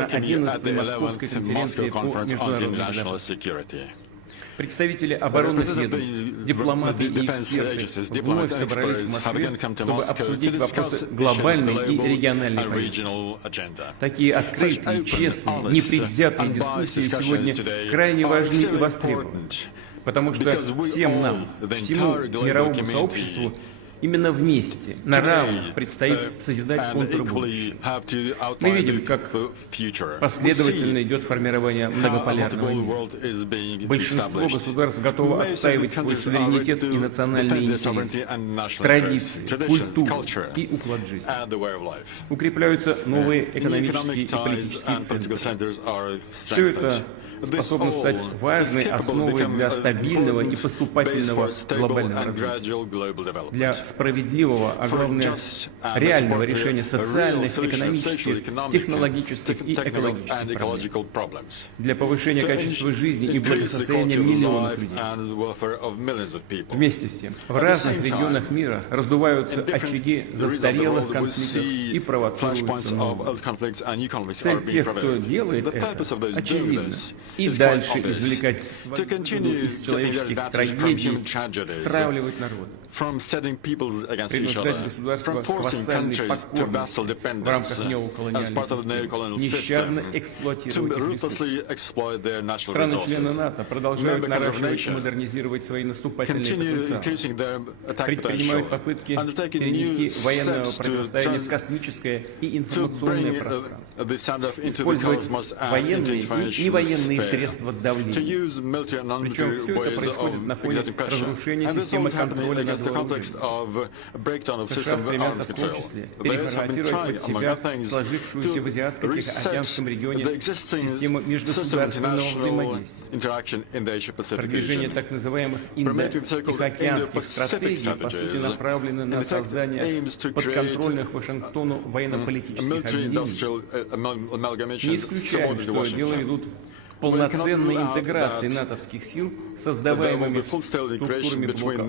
на 11-й Московской конференции по международной безопасности. Представители оборонных ведомств, дипломаты и эксперты вновь собрались в Москве, чтобы обсудить вопросы глобальной и региональной политики. Такие открытые, честные, непредвзятые дискуссии сегодня крайне важны и востребованы, потому что всем нам, всему мировому сообществу именно вместе, на равных, предстоит созидать контур будущего. Мы видим, как последовательно идет формирование многополярного мира. Большинство государств готово отстаивать свой суверенитет и национальные интересы, традиции, культуру и уклад жизни. Укрепляются новые экономические и политические центры. Все это способно стать важной основой для стабильного и поступательного глобального развития, для справедливого, а главное, реального решения социальных, экономических, технологических и экологических проблем, для повышения качества жизни и благосостояния миллионов людей. Вместе с тем, в разных регионах мира раздуваются очаги застарелых конфликтов и провоцируются новые. Цель тех, кто делает это, очевидна. И дальше извлекать свободу из человеческих трагедий, стравливать народы, принуждать государство к вассальной покорности в рамках неоколониальной системы, нещадно эксплуатировать их ресурсы. Страны-члены НАТО продолжают наращивать и модернизировать свои наступательные потенциалы, предпринимают попытки перенести военное противостояние в космическое и информационное пространство, использовать военные и невоенные средства давления. Причем все это происходит на фоне разрушения системы контроля над вооружением. США стремятся в том числе переформатировать под себя сложившуюся в азиатско-тихоокеанском регионе систему межгосударственного взаимодействия. Продвижение так называемых индо-тихоокеанских стратегий по сути направлено на создание подконтрольных Вашингтону военно-политических объединений. Не исключаем, что дело идут полноценной интеграции натовских сил, создаваемыми структурами блока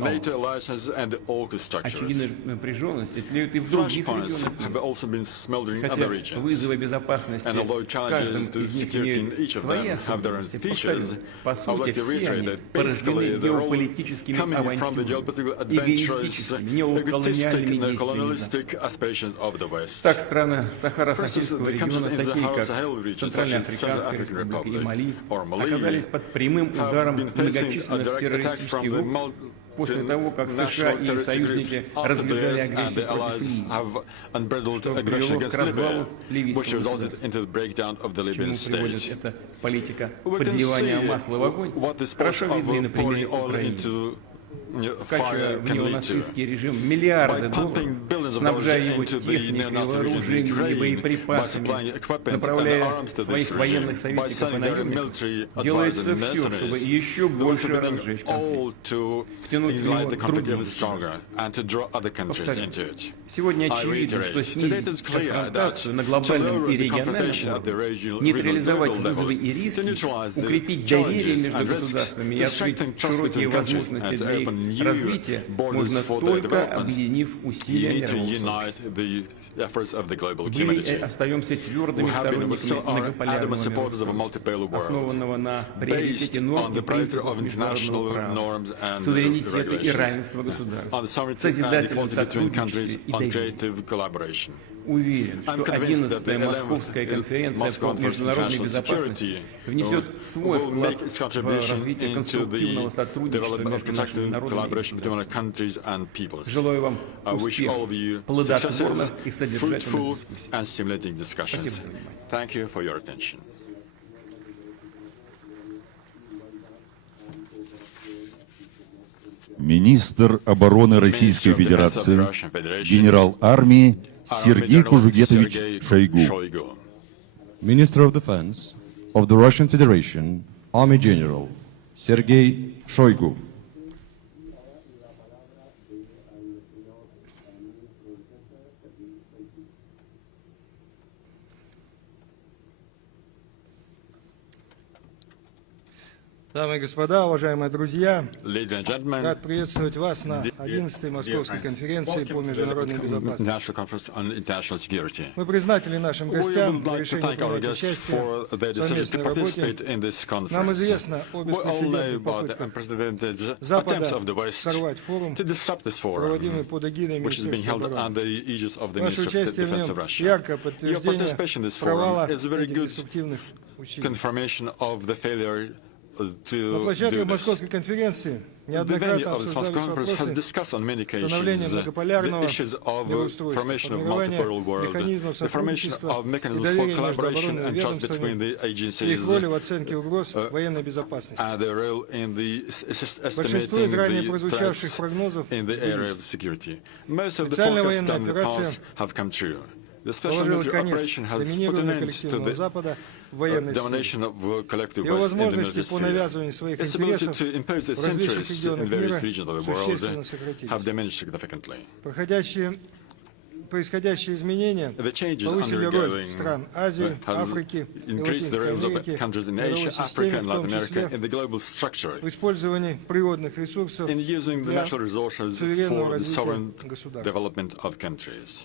АО. Очевидно, напряженности тлеют и в других регионах. Хотя вызовы безопасности в каждом из них имеют свои особенности. Повторю, по сути, все они порождены геополитическими авантюрами, эгоистическими, неоколониальными действиями. Так, страны Сахаро-Сахельского региона, такие как Центральноафриканская республика и Мали, оказались под прямым ударом многочисленных террористических групп после того, как США и союзники развязали агрессию против Ливии, что привело к развалу ливийского государства. К чему приводит эта политика подливания масла в огонь, хорошо видно и на примере Украины. Вкачивая в неонацистский режим миллиарды долларов, снабжая его техникой, вооружением и боеприпасами, направляя своих военных советников и наемников, делается все, чтобы еще больше разжечь конфликт, втянуть в него других государств. Повторяю, сегодня очевидно, что снизить конфронтацию на глобальном и региональном уровне, нейтрализовать вызовы и риски, укрепить доверие между государствами и открыть широкие возможности для их развития можно только объединив усилия мирового сообщества. Мы остаемся твердыми сторонниками многополярного мироустройства, основанного на приоритете норм и принципов международного права, суверенитета и равенства государств, созидательном сотрудничестве и доверии. Уверен, что 11-я Московская конференция по международной безопасности внесет свой вклад в развитие конструктивного сотрудничества между нашими народами и государствами. Желаю вам успехов, плодотворных и содержательных дискуссий. Спасибо за внимание. Министр обороны Российской Федерации, генерал армии Сергей Кужугетович Шойгу. Minister of Defense of the Russian Federation, Army General Sergey Shoigu. Дамы и господа, уважаемые друзья, Ladies and gentlemen, рад приветствовать вас на 11-й Московской конференции по международной безопасности. National Conference on International Security. Мы признательны нашим We гостям would за like to решение thank our принять guests участие for their в decision to совместной работе. participate in this Нам conference. известно о We all know беспрецедентных about the попытках unprecedented attempts Запада of the West сорвать форум, to disrupt this проводимый forum, под эгидой which is being Министерства held обороны. under the aegis of the Ваше Ministry of участие в Defense нем of Russia. яркое Your подтверждение participation in this провала forum is a very этих good деструктивных усилий. confirmation of the failure На to площадке do this. Московской конференции The venue неоднократно of this обсуждались conference has вопросы discussed on many становления occasions многополярного the issues of мироустройства, formation of формирования multipolar world, механизмов the formation сотрудничества of и mechanisms for доверия между collaboration оборонными and trust between ведомствами the и agencies их роли в оценке угроз военной безопасности. and their role in the Большинство estimating из ранее the прозвучавших threats прогнозов in the area сбылись. of security. Most of the Специальная forecasts военная done in the операция past have come true. The special положила military конец operation has put an доминированию end to коллективного the Запада в военной сфере. domination of collective Его West in the возможности military по sphere. навязыванию своих Its ability интересов to impose its в различных interests in регионах various мира regions of the существенно world сократились. have diminished significantly. Происходящие изменения The changes повысили роль undergoing стран Азии, has Африки и increased the Латинской roles of Америки countries in в мировой Asia, Africa, системе, and в Latin том America числе in the global structure, в использовании природных ресурсов in using the для natural resources суверенного for the развития sovereign государств. development of countries.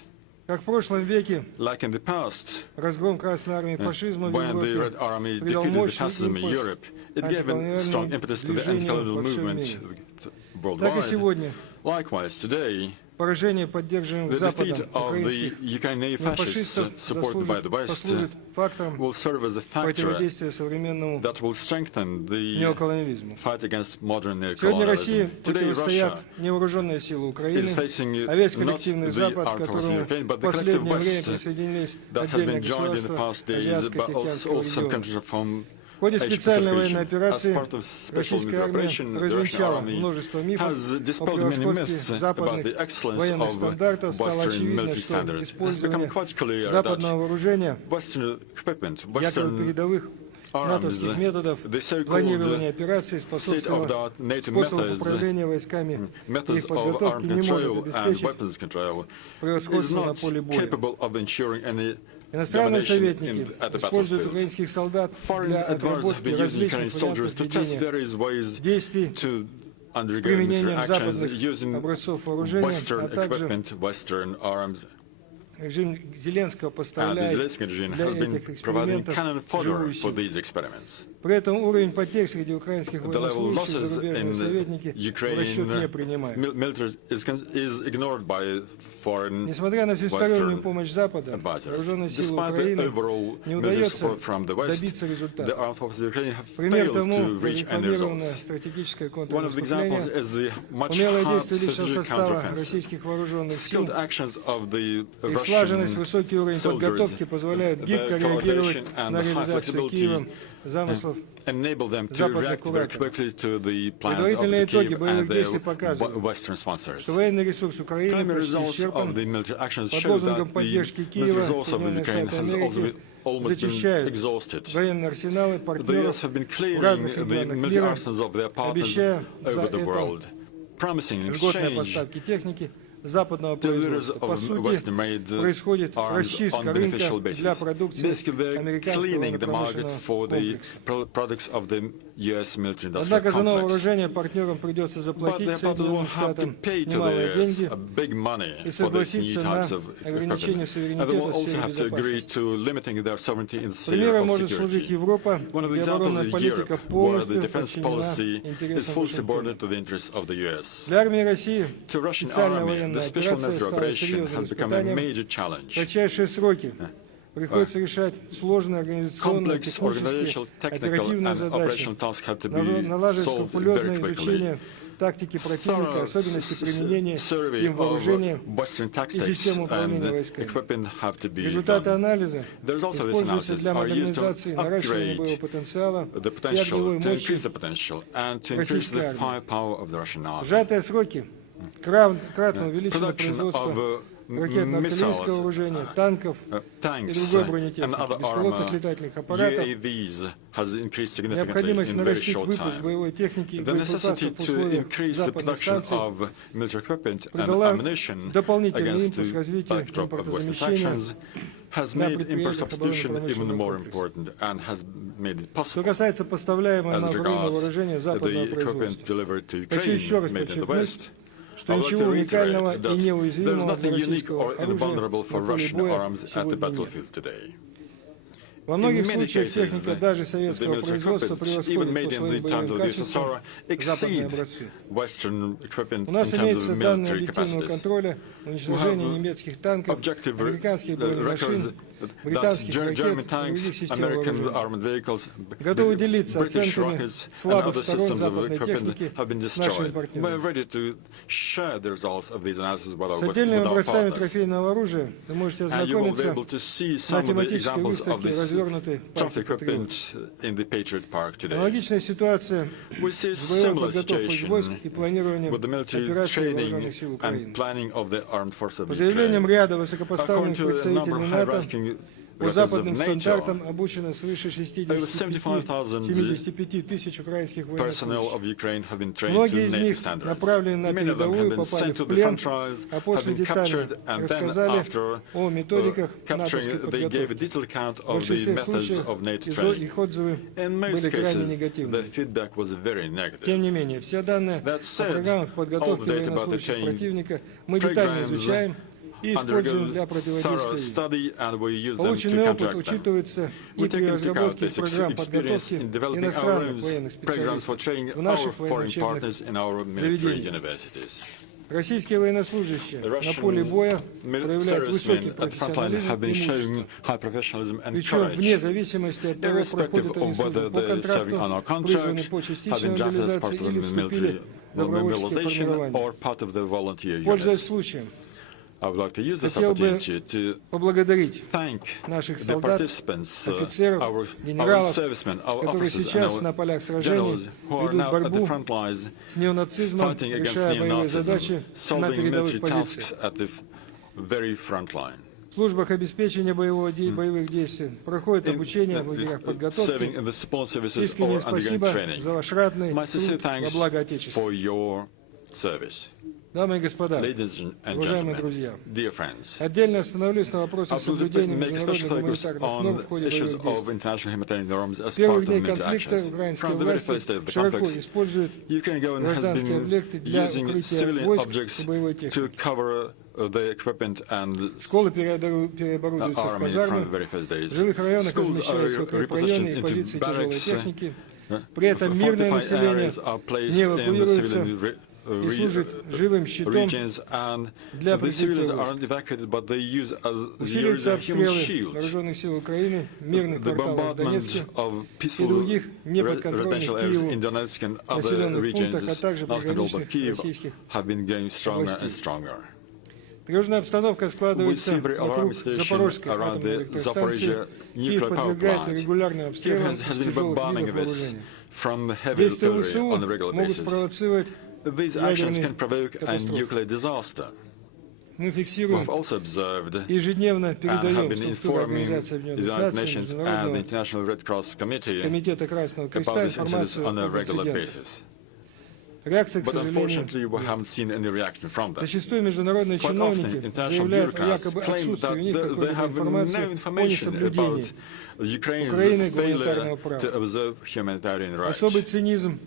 Как в прошлом веке Like in the past, разгром Красной Армии фашизма в when the Европе Red Army придал defeated the мощный fascism in импульс Europe, it gave a strong impetus to the движению anti-colonial во всем movement мире. Так и worldwide. сегодня Likewise, today, поражение поддерживаемых the defeat Западом of the украинских Ukrainian fascists неофашистов supported by the West послужит фактором will serve as a factor противодействия современному that will strengthen the неоколониализму. fight against modern Сегодня России neocolonialism. Today, противостоят Russia невооруженные силы Украины, is facing а весь not коллективный the Запад, к armed forces которому of Ukraine, but в the collective последнее время West присоединились that have отдельные been joined in the государства past days, but Азиатско-Тихоокеанского also some региона. countries from В ходе специальной Asia-Pacific военной region. операции As part of special российская military армия operation, the Russian развенчала army множество мифов has о dispelled many myths превосходстве about западных the excellence военных of стандартов. Стало Western очевидно, military что standards. It has become использование quite clear западного that вооружения, Western equipment, якобы Western передовых arms, натовских методов the so-called планирования операций способствовало state-of-the-art NATO способов methods, управления войсками и methods их of подготовки arm не может control and обеспечить weapons control is превосходство на not поле боя. capable of ensuring any Иностранные domination советники at the используют battlefield. украинских солдат Foreign для advisors have отработки been using различных Ukrainian soldiers вариантов to test ведения various ways действий to undergo military применением actions западных using образцов вооружения, Western а также equipment, Western arms. режим Зеленского And the поставляет Zelensky regime для has been этих providing экспериментов cannon fodder живую for силу. these experiments. При этом уровень потерь среди украинских The level of военнослужащих losses зарубежные in советники в расчет не Ukraine принимают. military is ignored by foreign Несмотря на всестороннюю Western помощь Запада, advisors. вооруженные силы Despite the Украины overall не military удается support from the West, добиться the результата. armed forces of Ukraine have Пример failed тому to reach any разреформированное results. стратегическое One of the examples контрнаступление, is the much умелое hard действие личного strategic состава counteroffensive. российских вооруженных сил, Skilled actions of the их слаженность, Russian высокий уровень soldiers, подготовки позволяют гибко the реагировать coordination and на the high реализацию flexibility Киевом замыслов. enable them to западных react very кураторов. quickly to the plans of Предварительные the итоги Kiev боевых and действий their показывают, Western sponsors. что военный ресурс Украины Primary почти results исчерпан. of the military actions Под show лозунгом that the поддержки military Киева resource of Соединенные Ukraine Штаты has Америки almost been зачищают exhausted. военные арсеналы The партнеров US have been в clearing разных the регионах military мира, arsenals of their partners обещая за over the это world, promising in льготные exchange поставки техники западного deliveries производства. По of сути, Western-made происходит arms on расчистка рынка beneficial для basis. продукции Basically, they're американского cleaning the market военно-промышленного for the комплекса. products of the US military industrial Однако за новое complex. вооружение партнерам придется But заплатить their partners will Соединенным have to Штатам pay to немалые the деньги US big money и for these new согласиться types на of ограничение equipment. And they will суверенитета в also сфере have to agree безопасности. to limiting their sovereignty in the sphere Примером of может служить security. Европа, One of the где examples оборонная is политика Europe, where the полностью defense подчинена policy is интересам fully Вашингтона. subordinate to the interests of the US. Для армии России To Russian специальная army, the военная special операция military стала operation серьезным has become a испытанием. major В challenge. кратчайшие сроки приходится решать сложные организационные, Complex технические, organizational, technical, оперативные and задачи, operational tasks have to be налаживать solved скрупулезное very изучение quickly. тактики противника, особенности применения Survey им вооружения of Western и tactics систем управления and войсками. equipment have to be Результаты done. анализа There is also this используются analysis для are used to модернизации наращивания upgrade боевого потенциала the и огневой potential, to мощи. increase the potential and to increase российской the армии. firepower of the Russian В army. сжатые сроки кратно увеличено Production производство of ракетно-артиллерийского вооружения, танков и tanks другой and бронетехники, other беспилотных armor, летательных аппаратов. UAVs has increased significantly Необходимость in very нарастить short выпуск time. боевой техники и The боеприпасов necessity в to условиях increase the западных production санкций of military equipment and придала ammunition дополнительный against импульс the развитию backdrop of Western импортозамещения sanctions has на made import предприятиях substitution even оборонно-промышленного more комплекса. important and has made it Что possible касается поставляемого на as Украину regards вооружения западного the equipment производства. delivered to Хочу еще раз Ukraine made in the подчеркнуть, West. что I would like ничего to уникального reiterate и that there is неуязвимого для nothing unique российского or оружия invulnerable на for поле Russian боя arms at the сегодня нет. battlefield today. Во многих In many случаях cases, техника даже the советского military производства equipment, even превосходит made по in своим the times боевым of the качествам USSR, западные exceed образцы. Western equipment У in нас terms имеются of данные military объективного capacities. контроля уничтожения немецких танков, Objective американских бронемашин, that британских ракет German и tanks, других систем American вооружения. armored vehicles, Готовы делиться British оценками rockets and слабых other сторон systems of западной equipment техники have been с нашими destroyed. We're партнерами. ready to share the results of these analyses with С our отдельными образцами partners. трофейного оружия вы можете And you will be ознакомиться able to see на some of the тематической examples of выставке, this развернутой в парке trophy Патриот. equipment in the Patriot Park today. Аналогичная ситуация We see с боевой similar подготовкой situation войск и планированием with the military операций training вооруженных сил and Украины. planning of the armed forces of По заявлениям Ukraine. ряда According высокопоставленных to a number представителей of НАТО, high-ranking по records of западным NATO, стандартам обучено свыше 75 тысяч украинских personnel военнослужащих. of Ukraine have been trained Многие to из NATO них standards. направлены на Many of them have передовую, been попали sent в to the плен, front lines, а have после been детально captured, and then рассказали after о методиках натовской capturing, they gave a подготовки. detailed account В of the большинстве methods случаев of NATO training. их отзывы In most были крайне cases, the негативными. feedback was very negative. Тем не менее, все данные That о said, программах подготовки all the data about the военнослужащих training противника мы детально programs изучаем и используем для undergo thorough противодействия. study, and we use them to Полученный опыт counteract them. учитывается We и при take into account разработке this программ experience подготовки in developing our иностранных own военных programs for специалистов training в our наших foreign военно-учебных partners in our military заведениях. universities. Российские военнослужащие The на поле боя Russian проявляют высокий servicemen at the front line профессионализм have и been showing мужество. high professionalism and Причем вне courage. зависимости от того, Irrespective проходят они of whether службу по they're serving on our контракту, призваны contract, по have частичной been drafted as part мобилизации of или the вступили military в добровольческие mobilization формирования. or part of the volunteer Пользуясь units. случаем, I would like to use this хотел бы opportunity to поблагодарить thank наших the солдат, participants, офицеров, our генералов, servicemen, our которые officers, and сейчас на our полях generals сражений who are ведут now at the борьбу front lines с неонацизмом, fighting against решая боевые задачи neo-Nazism, на solving передовых military позициях. tasks at the very front line. В службах обеспечения боевых действий проходит обучение в лагерях Serving подготовки. in the support services Искреннее or undergoing спасибо training. за ваш ратный My sincere труд во thanks благо Отечества. for your service. Дамы и господа, Ladies and уважаемые gentlemen, друзья, dear friends, отдельно остановлюсь на вопросах I соблюдения will make международных special focus гуманитарных норм в on ходе issues боевых of действий. international humanitarian norms as С part первых of дней military конфликта actions. украинские From the very first власти day of the широко conflict, используют Ukraine government has гражданские объекты been для using укрытия civilian войск objects и боевой to техники. cover the equipment and Школы переоборудуются в army казармы, from the very first days. в жилых районах Schools размещаются are укрепрайоны repositioned и into позиции тяжелой barracks. техники. При этом мирное Fortified население areas are placed не in the эвакуируется civilian и служит живым щитом. regions, and для the прикрытия civilians войск. aren't evacuated, but they use as Усиливаются a human обстрелы shield. вооруженных сил Украины, мирных The кварталов в bombardment Донецке of и peaceful других неподконтрольных residential areas Киеву in Donetsk and other населенных пунктах, а regions также not controlled by приграничных Kiev российских have been getting stronger областей. and stronger. Тревожная обстановка We складывается see very вокруг alarming situation Запорожской around атомной the электростанции. Zaporizhia Киев nuclear power подвергает plant. регулярным Kiev обстрелам has из been тяжелых bombarding видов of us вооружения. from heavy Действия artillery ВСУ on a regular могут basis. спровоцировать These actions ядерные can provoke a катастрофы. nuclear disaster. Мы We фиксируем have also observed и ежедневно and have передаем been структуру informing Организации the Объединенных United Наций, Nations and the Международного International Red Cross Committee комитета Красного about Креста these incidents информацию on a об regular инцидентах. basis. Реакция, к But сожалению, unfortunately, we haven't seen any reaction from them. зачастую международные Quite often, чиновники international заявляют о bureaucrats якобы claim отсутствии у них that they какой-либо have no информации о information несоблюдении about Ukraine's Украины failure гуманитарного права. to observe humanitarian rights. Особый цинизм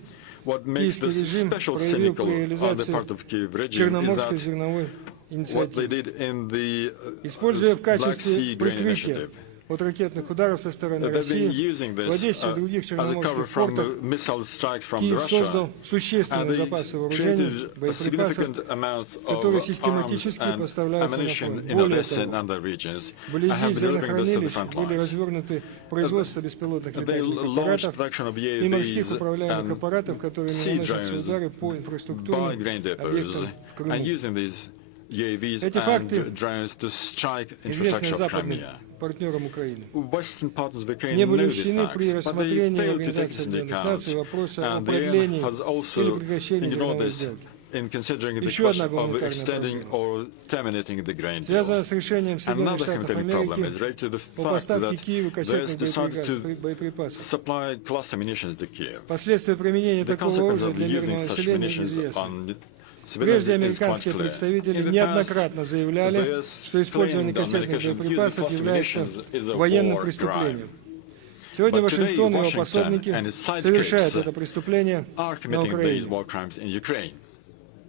What makes киевский this режим special проявил cynical при on the реализации part of Kiev regime is Черноморской that зерновой what they инициативы, did in the используя в Black качестве Sea grain прикрытия initiative. от ракетных ударов со стороны They've been России using в this Одессе и других as a cover черноморских from портах missile strikes from Киев Russia. создал существенные And they запасы вооружений, created a боеприпасов, significant amounts of которые arms систематически and поставляются на ammunition фронт. in Более Odessa and того, other regions. I вблизи have been delivering this to the зернохранилищ front были lines. развернуты производство беспилотных They летательных launched аппаратов production of и морских UAVs управляемых and аппаратов, которыми sea наносятся drones удары по by инфраструктурным grain depots объектам в and Крыму. using these UAVs Эти факты and drones to strike известны infrastructure of западным Crimea. партнерам Украины. Western partners of Ukraine Не know были these учтены facts, при but they рассмотрении failed to take Организации this into Объединенных account. Наций вопроса о And the продлении UN has или also прекращении ignored зерновой this сделки. in considering the Еще одна question of гуманитарная extending проблема. or terminating the grain deal. Связано с решением Соединенных Another Штатов humanitarian problem is Америки related to the по fact поставке that Киеву they кассетных decided to боеприпасов. supply cluster munitions to Kiev. Последствия применения The такого consequences оружия of для using мирного such населения munitions известны. on Прежде американские представители неоднократно заявляли, что использование кассетных боеприпасов является военным преступлением. Сегодня Вашингтон и его пособники совершают это преступление на Украине.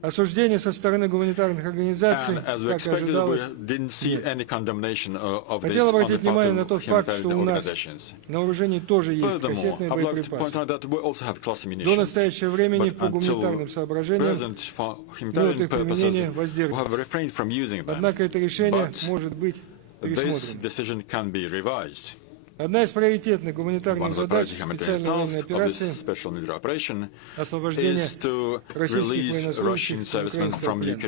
Осуждения со стороны гуманитарных организаций, как и ожидалось, нет. Хотел обратить внимание на тот факт, что у нас на вооружении тоже есть кассетные боеприпасы. До настоящего времени по гуманитарным соображениям мы от их применения воздерживаемся. Однако это решение может быть пересмотрено. Одна из приоритетных гуманитарных задач специальной военной операции – освобождение российских военнослужащих из украинского плена.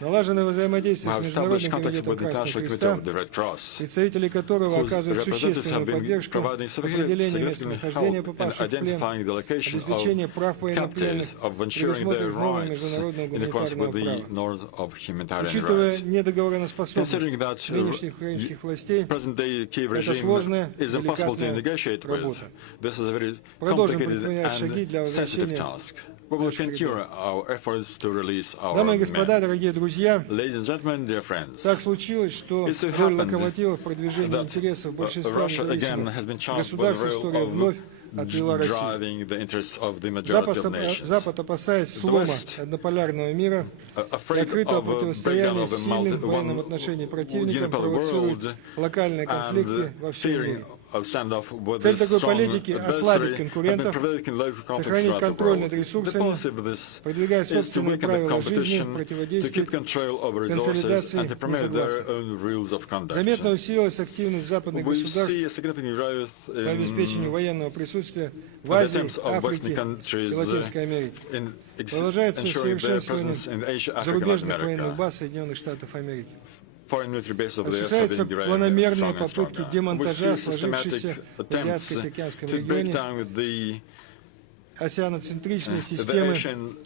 Налаженное взаимодействие с Международным комитетом Красного Креста, представители которого оказывают существенную поддержку в определении местонахождения попавших в плен, обеспечение прав военнопленных, предусмотренных новым международным гуманитарным правом. Учитывая недоговороспособность нынешних украинских властей, это сложная is impossible to negotiate with. This is a very complicated and sensitive task. We will continue our efforts to release our Дамы и men. господа, дорогие друзья, Ladies and gentlemen, dear friends, так случилось, что роль локомотива в продвижении интересов большинства независимых государств истории вновь отвела Россию. Запад, опасаясь слома однополярного мира и открытого противостояния с сильным в военном отношении противником, провоцирует локальные конфликты во всем мире. Цель такой политики – ослабить конкурентов, сохранить контроль над ресурсами, продвигать собственные правила жизни, противодействовать консолидации несогласных. Заметно усилилась активность западных государств по обеспечению военного присутствия в Азии, Африке и Латинской Америке. Продолжается совершенствование зарубежных военных баз Соединенных Штатов Америки. Осуществляются планомерные попытки демонтажа сложившейся в Азиатско-Тихоокеанском регионе осианоцентричной системы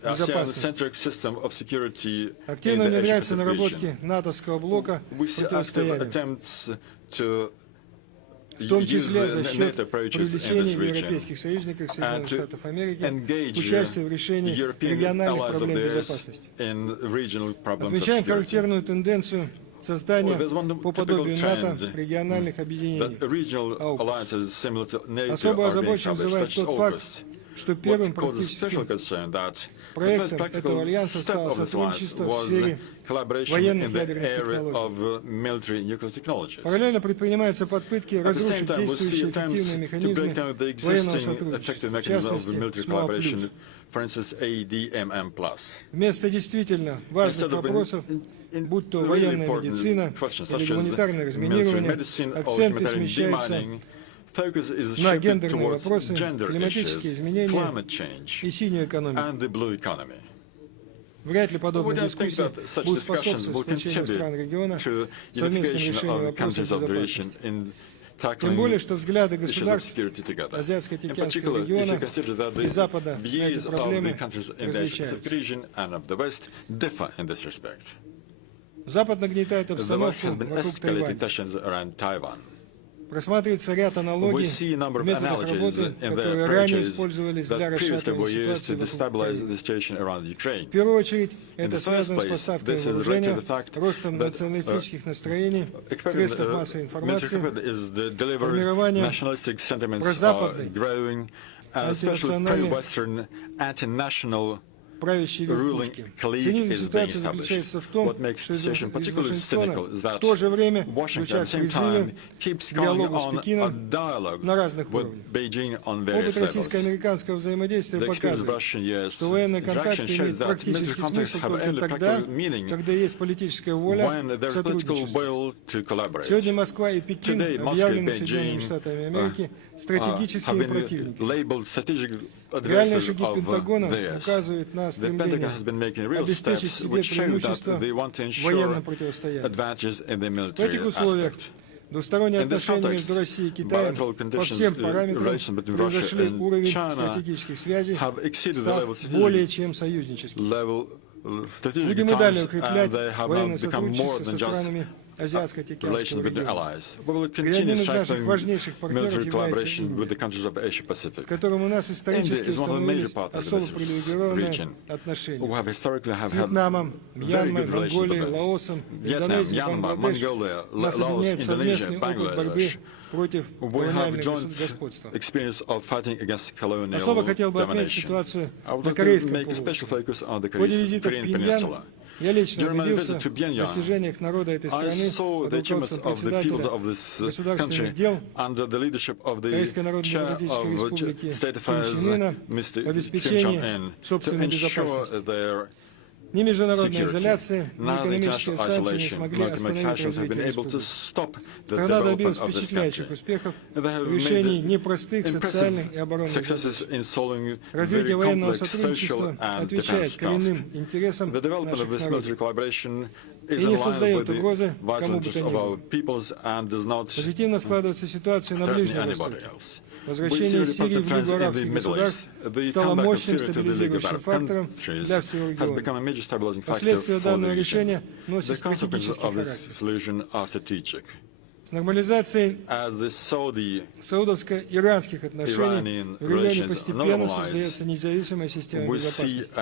безопасности. Активно внедряются наработки натовского блока противостояния, в том числе за счет привлечения европейских союзников Соединенных Штатов Америки к участию в решении региональных проблем безопасности. Отмечаем характерную тенденцию создания по подобию НАТО региональных объединений. Особую озабоченность вызывает тот факт, что первым практическим проектом этого альянса стало сотрудничество в сфере военных ядерных технологий. Параллельно предпринимаются попытки разрушить действующие эффективные механизмы военного сотрудничества, в частности, СМО+. Вместо действительно важных вопросов, будь то военная медицина или гуманитарное разминирование, акценты смещаются на гендерные вопросы, климатические изменения и синюю экономику. Вряд ли подобные дискуссии будут способствовать сплочению стран региона, совместному решению вопросов безопасности. Тем более, что взгляды государств Азиатско-Тихоокеанского региона и Запада на эти проблемы различаются. Запад нагнетает обстановку вокруг Тайваня. Просматривается ряд аналогий в методах работы, которые ранее использовались для расшатывания ситуации вокруг Украины. В первую очередь, это связано с поставкой вооружения, ростом националистических настроений, средств массовой информации, формированием прозападной, антинациональной правящей верхушки. Цинизм ситуации заключается в том, что из Вашингтона в то же время звучат призывы к диалогу с Пекином на разных уровнях. Опыт российско-американского взаимодействия показывает, что военный контакт имеет практический смысл только тогда, когда есть политическая воля к сотрудничеству. Сегодня Москва и Пекин объявлены Соединенными Штатами Америки стратегическими противниками. Реальные шаги Пентагона указывают на стремление обеспечить себе преимущество в военном противостоянии. В этих условиях двусторонние отношения между Россией и Китаем по всем параметрам превзошли уровень стратегических связей, став более чем союзническим. Будем и далее укреплять военное сотрудничество со странами Азиатско-Тихоокеанского relations with their региона, allies. We will где continue одним из наших strengthening важнейших партнеров military является collaboration with the Индия, countries of Asia Pacific. с которым у нас India исторически is one of the major установились partners of особо this привилегированные region who отношения. have historically have С had Вьетнамом, very Мьянмой, good relations Монголией, with them. Лаосом, Vietnam, Индонезией, Myanmar, Бангладеш Mongolia, нас Laos, объединяет совместный Indonesia, опыт борьбы Bangladesh. против We have колониального joint господства. experience of fighting against colonial Особо хотел бы отметить domination. ситуацию I would на like to Корейском make a special полуострове. focus on the В ходе визита в Korean Пхеньян Peninsula. я лично During my убедился visit to в Pyongyang, достижениях народа этой I страны saw под the achievements руководством of the people председателя of this государственных country дел under the leadership of the Корейской chair Народно-Демократической of Республики State Ким Affairs, Чен Ына Mr. в Kim обеспечении Jong-un, to собственной ensure безопасности. their Ни международная security. изоляция, ни Now the экономические international санкции не isolation, смогли остановить sanctions have been развитие able to республики. stop the Страна добилась development of this впечатляющих country. успехов They have в решении made непростых социальных и impressive оборонных successes задач. in solving Развитие very военного complex social сотрудничества and отвечает defense коренным tasks. интересам The development наших of this народов military collaboration is и не in line создает with угрозы the vital кому бы interests то ни of our было. peoples and does not Позитивно складывается ситуация на threaten Ближнем anybody Востоке. else. Возвращение Сирии в Лигу арабских государств стало мощным стабилизирующим фактором для всего региона. Последствия данного решения носят стратегический характер. С нормализацией саудовско-иранских отношений в регионе постепенно создается независимая система безопасности.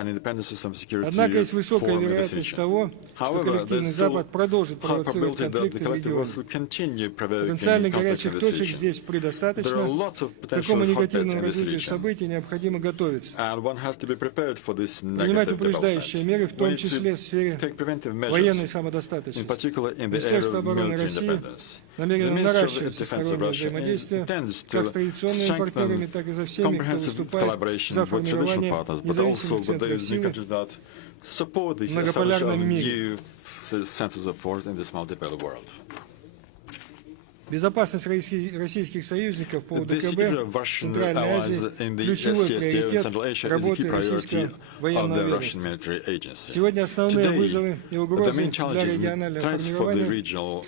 Однако есть высокая вероятность того, что коллективный Запад продолжит провоцировать конфликты в регионе. Потенциально горячих точек здесь предостаточно. К такому негативному развитию событий необходимо готовиться. Принимать упреждающие меры, в том числе в сфере военной самодостаточности. Министерство обороны России намерено наращивать всестороннее взаимодействие как с традиционными партнерами, так и со всеми, кто выступает за формирование независимых центров силы в многополярном мире. Безопасность российских союзников по УДКБ в Центральной Азии – ключевой приоритет работы российского военного ведомства. Сегодня основные вызовы и угрозы для регионального формирования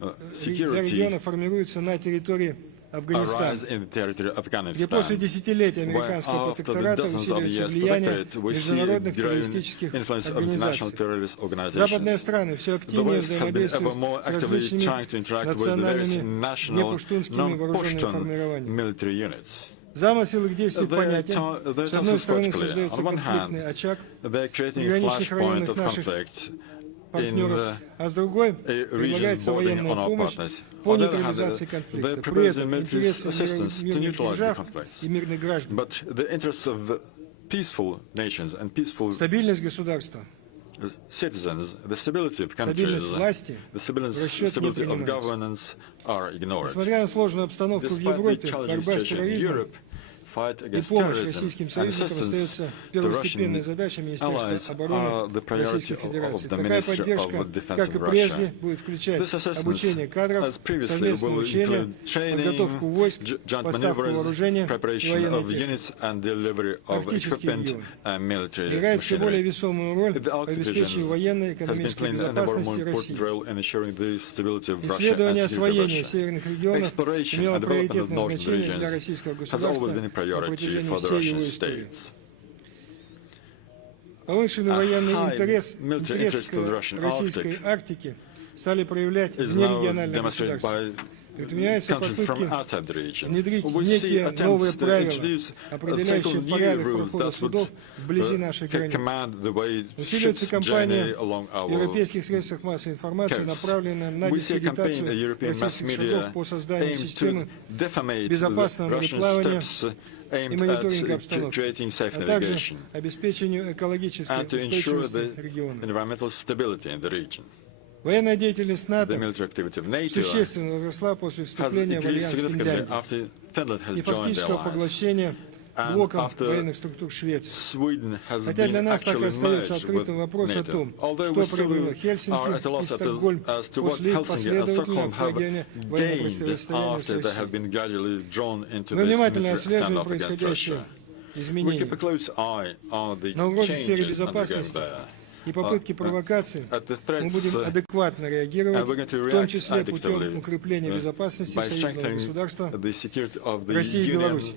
региона формируются на территории Афганистана, где после десятилетий американского протектората усиливается влияние международных террористических организаций. Западные страны все активнее взаимодействуют с различными национальными непуштунскими вооруженными формированиями. Замысел их действий понятен. С одной стороны, создается конфликтный очаг в граничных районах наших партнеров, а с другой предлагается военная помощь по нейтрализации конфликта. При этом интересы мирных держав и мирных граждан, стабильность государства, стабильность власти в расчет не принимается. Несмотря на сложную обстановку в Европе, борьба с терроризмом и помощь российским союзникам остается первостепенной задачей Министерства обороны Российской Федерации. Такая поддержка, как и прежде, будет включать обучение кадров, совместное учение, подготовку войск, поставку вооружения и военной техники. Арктический регион играет все более весомую роль в обеспечении военной и экономической безопасности России. Исследование освоения северных регионов имело приоритетное значение для российского государства на протяжении всей его истории. Повышенный военный интерес к российской Арктике стали проявлять нерегиональные государства. Предпринимаются попытки внедрить некие новые правила, определяющие порядок прохода судов вблизи нашей границы. Усиливается кампания европейских средств массовой информации, направленная на дискредитацию российских шагов по созданию системы безопасного мореплавания и мониторинга обстановки, а также обеспечению экологической устойчивости региона. Военная деятельность НАТО существенно возросла после вступления в альянс Финляндии и фактического поглощения блоком военных структур Швеции. Хотя для нас так и остается открытым вопрос о том, что провело Хельсинки и Стокгольм после последовательного вторжения военного противостояния с Россией. Мы внимательно отслеживаем происходящее изменения, на угрозы в сфере безопасности и попытки провокации мы будем адекватно реагировать, в том числе путем укрепления безопасности союзного государства России и Беларуси.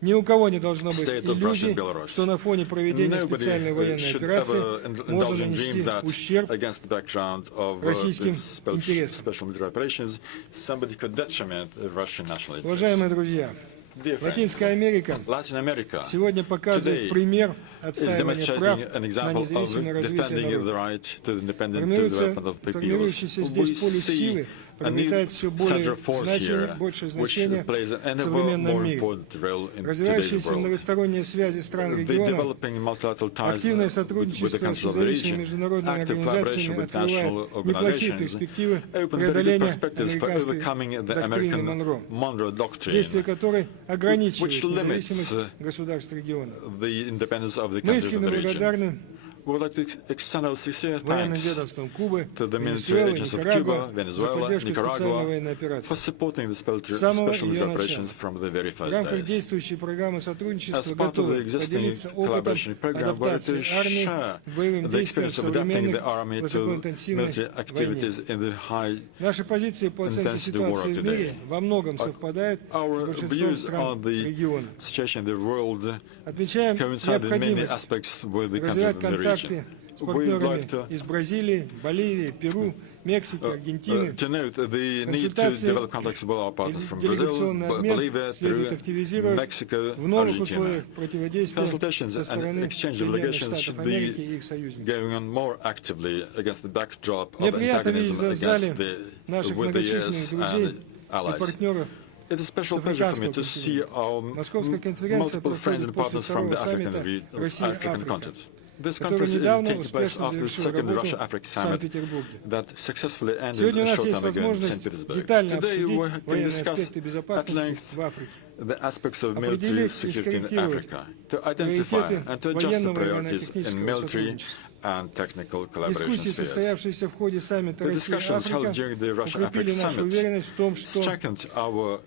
Ни у кого не должно быть state of иллюзий, Russia and Belarus. что на фоне проведения Nobody специальной военной should операции ever можно indulge in нанести dreams that ущерб against the background of российским this интересам. special military operations, somebody could detriment Russian national interests. Уважаемые друзья, Dear friends, Латинская Америка Latin America сегодня показывает today пример is отстаивания прав demonstrating an на example независимое of развитие defending the народа. right to the independent Формируется, development of peoples. формирующийся We здесь полюс see силы a new приобретает все более central force значение, here, большее which значение plays an в ever современном more мире. important role in today's Развивающиеся world. многосторонние связи стран The региона, developing multilateral ties активное with the сотрудничество countries с of the независимыми region, международными active collaboration организациями with national открывает неплохие organizations, перспективы open very good преодоления perspectives for американской overcoming the доктрины American Монро, Monroe Doctrine, действие которой ограничивает which limits независимость государств региона. the independence of the Мы countries of искренне the region. благодарны We would like to extend our sincere военным thanks ведомствам Кубы, to the military Венесуэлы, agents of Никарагуа Cuba, за Venezuela, поддержку специальной военной Nicaragua операции. for supporting the С самого special ее military начала. operations from the very В first рамках days. действующей программы As сотрудничества part of the готовы existing поделиться опытом collaboration program, we're адаптации to армии share к боевым the действиям в experience of adapting современных the army to высокоинтенсивной military войне. activities in the high Наши позиции по оценке intensity ситуации war в мире today. во многом совпадают с Our большинством views стран on the региона. situation in the world Отмечаем coincide in many необходимость aspects with the countries развивать of the контакты region. с We'd партнерами like to из Бразилии, Боливии, Перу, Мексики, Аргентины. to note the need to Консультации develop contacts with our и partners from Brazil, делегационный обмен Bolivia, следует Peru, активизировать Mexico, в новых Argentina. условиях противодействия Consultations со and стороны exchange of Соединенных delegations Штатов should Америки be и их союзников. going on more actively against the backdrop of Мне приятно видеть antagonism в зале against наших with the многочисленных US друзей and и allies. партнеров. It is a special с pleasure for me африканского to see континента. our Московская конференция multiple friends проходит and после partners from the второго African саммита African Россия-Африка, continent. This который conference is недавно taking place успешно after the завершил second работу Russia-Africa в summit Санкт-Петербурге. that successfully ended Сегодня у a нас short есть time ago in St. возможность Petersburg. детально Today we обсудить can военные discuss аспекты at безопасности length в Африке, the aspects of military определить и security in скорректировать Africa, to identify приоритеты and to adjust the военного и priorities in военно-технического military сотрудничества. and technical collaboration Дискуссии, spheres. состоявшиеся в ходе саммита The discussions held Россия-Африка, during the Russia-Africa укрепили нашу summit уверенность в том, что strengthened our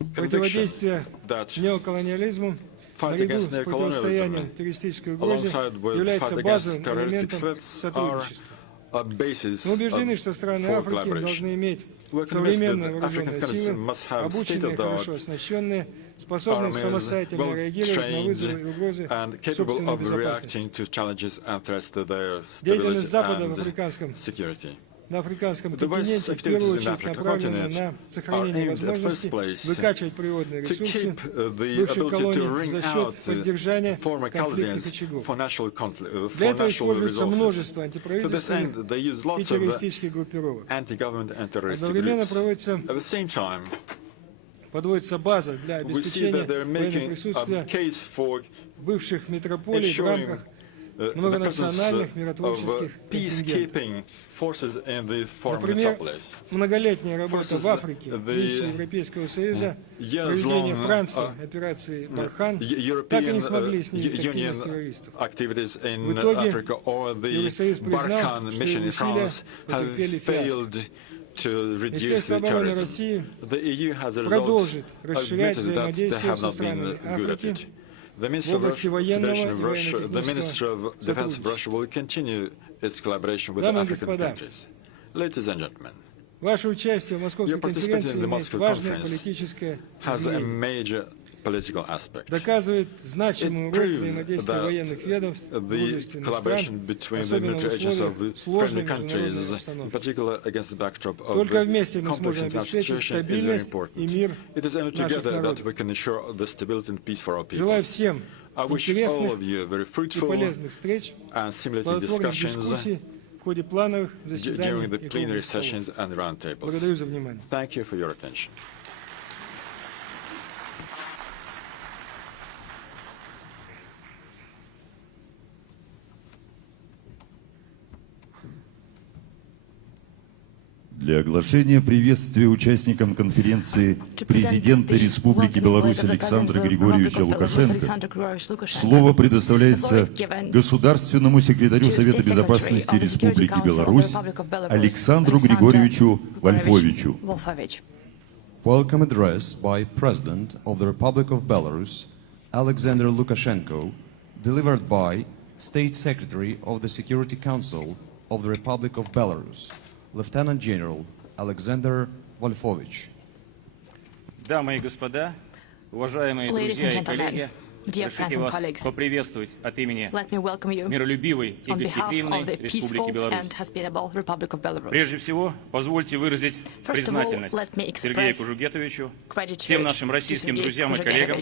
conviction противодействие that неоколониализму fight наряду against с противостоянием neocolonialism террористической угрозе alongside with является fight базовым against terroristic элементом threats are сотрудничества. a basis Мы убеждены, что страны for Африки collaboration. должны иметь We're convinced современные that вооруженные African countries силы, must have обученные, state-of-the-art хорошо оснащенные, способные armies, самостоятельно реагировать на вызовы и well-trained угрозы and capable собственной of безопасности. reacting to challenges and threats to their Деятельность stability Запада в and африканском security. на африканском The West's континенте в первую activities in the очередь African направлены continent на сохранение are aimed at возможности first place выкачивать природные to ресурсы keep the бывших ability to колоний wring за счет out поддержания former конфликтных colonies очагов. for national conflict, Для for этого national используется resources. множество To this антиправительственных end, they use и lots of террористических группировок. anti-government and terroristic Одновременно groups. проводится At the same time, подводится база для we see обеспечения that they're военного making a присутствия case for бывших метрополий в ensuring рамках the presence многонациональных of миротворческих контингентов. peacekeeping forces in the foreign Например, metropolis. многолетняя работа в Versus Африке, the миссии Европейского Союза, years-long, проведение Франции операции «Бархан» так и не смогли снизить активность террористов. activities in В итоге Africa or the Евросоюз признал, Barkhan что mission его in усилия France have потерпели фиаско. failed to reduce Министерство the обороны terrorism. России The EU has a result продолжит расширять admitted that they взаимодействие have со not странами been good at Африки it. The в Minister of области Russia, военного Federation и of Russia, the Minister военно-технического of Defense of сотрудничества. Russia will continue its collaboration with Дамы и African господа, countries. Ladies and gentlemen, Ваше участие в Московской your participation конференции in the имеет Moscow важное conference политическое has a измерение. major political aspect. Доказывает значимую It роль proves взаимодействия that военных ведомств the дружественных collaboration стран, between the особенно в military agents of условиях friendly сложной международной countries, in обстановки. particular against the backdrop of Только вместе мы complex сможем international обеспечить situation, is very стабильность и important. мир It is only наших together that народов. we can ensure the stability and peace for our people. Желаю всем I wish all интересных of you very и fruitful полезных встреч, and stimulating плодотворных discussions дискуссий в ходе плановых заседаний during the и plenary круглых столов. sessions and roundtables. Благодарю за внимание. Thank you for your attention. Для оглашения приветствия участникам конференции президента Республики Беларусь Александра Григорьевича Лукашенко слово предоставляется государственному секретарю Совета Безопасности Республики Беларусь Александру Григорьевичу Вольфовичу. Welcome address by President of the Republic of Belarus, Alexander Lukashenko, delivered by State Secretary of the Security Council of the Republic of Belarus, Lieutenant General Alexander Wolfovich. Дамы и господа, Уважаемые друзья и коллеги, разрешите вас поприветствовать от имени миролюбивой и гостеприимной Республики Беларусь. Прежде всего, позвольте выразить признательность Сергею Кужугетовичу, всем нашим российским друзьям и коллегам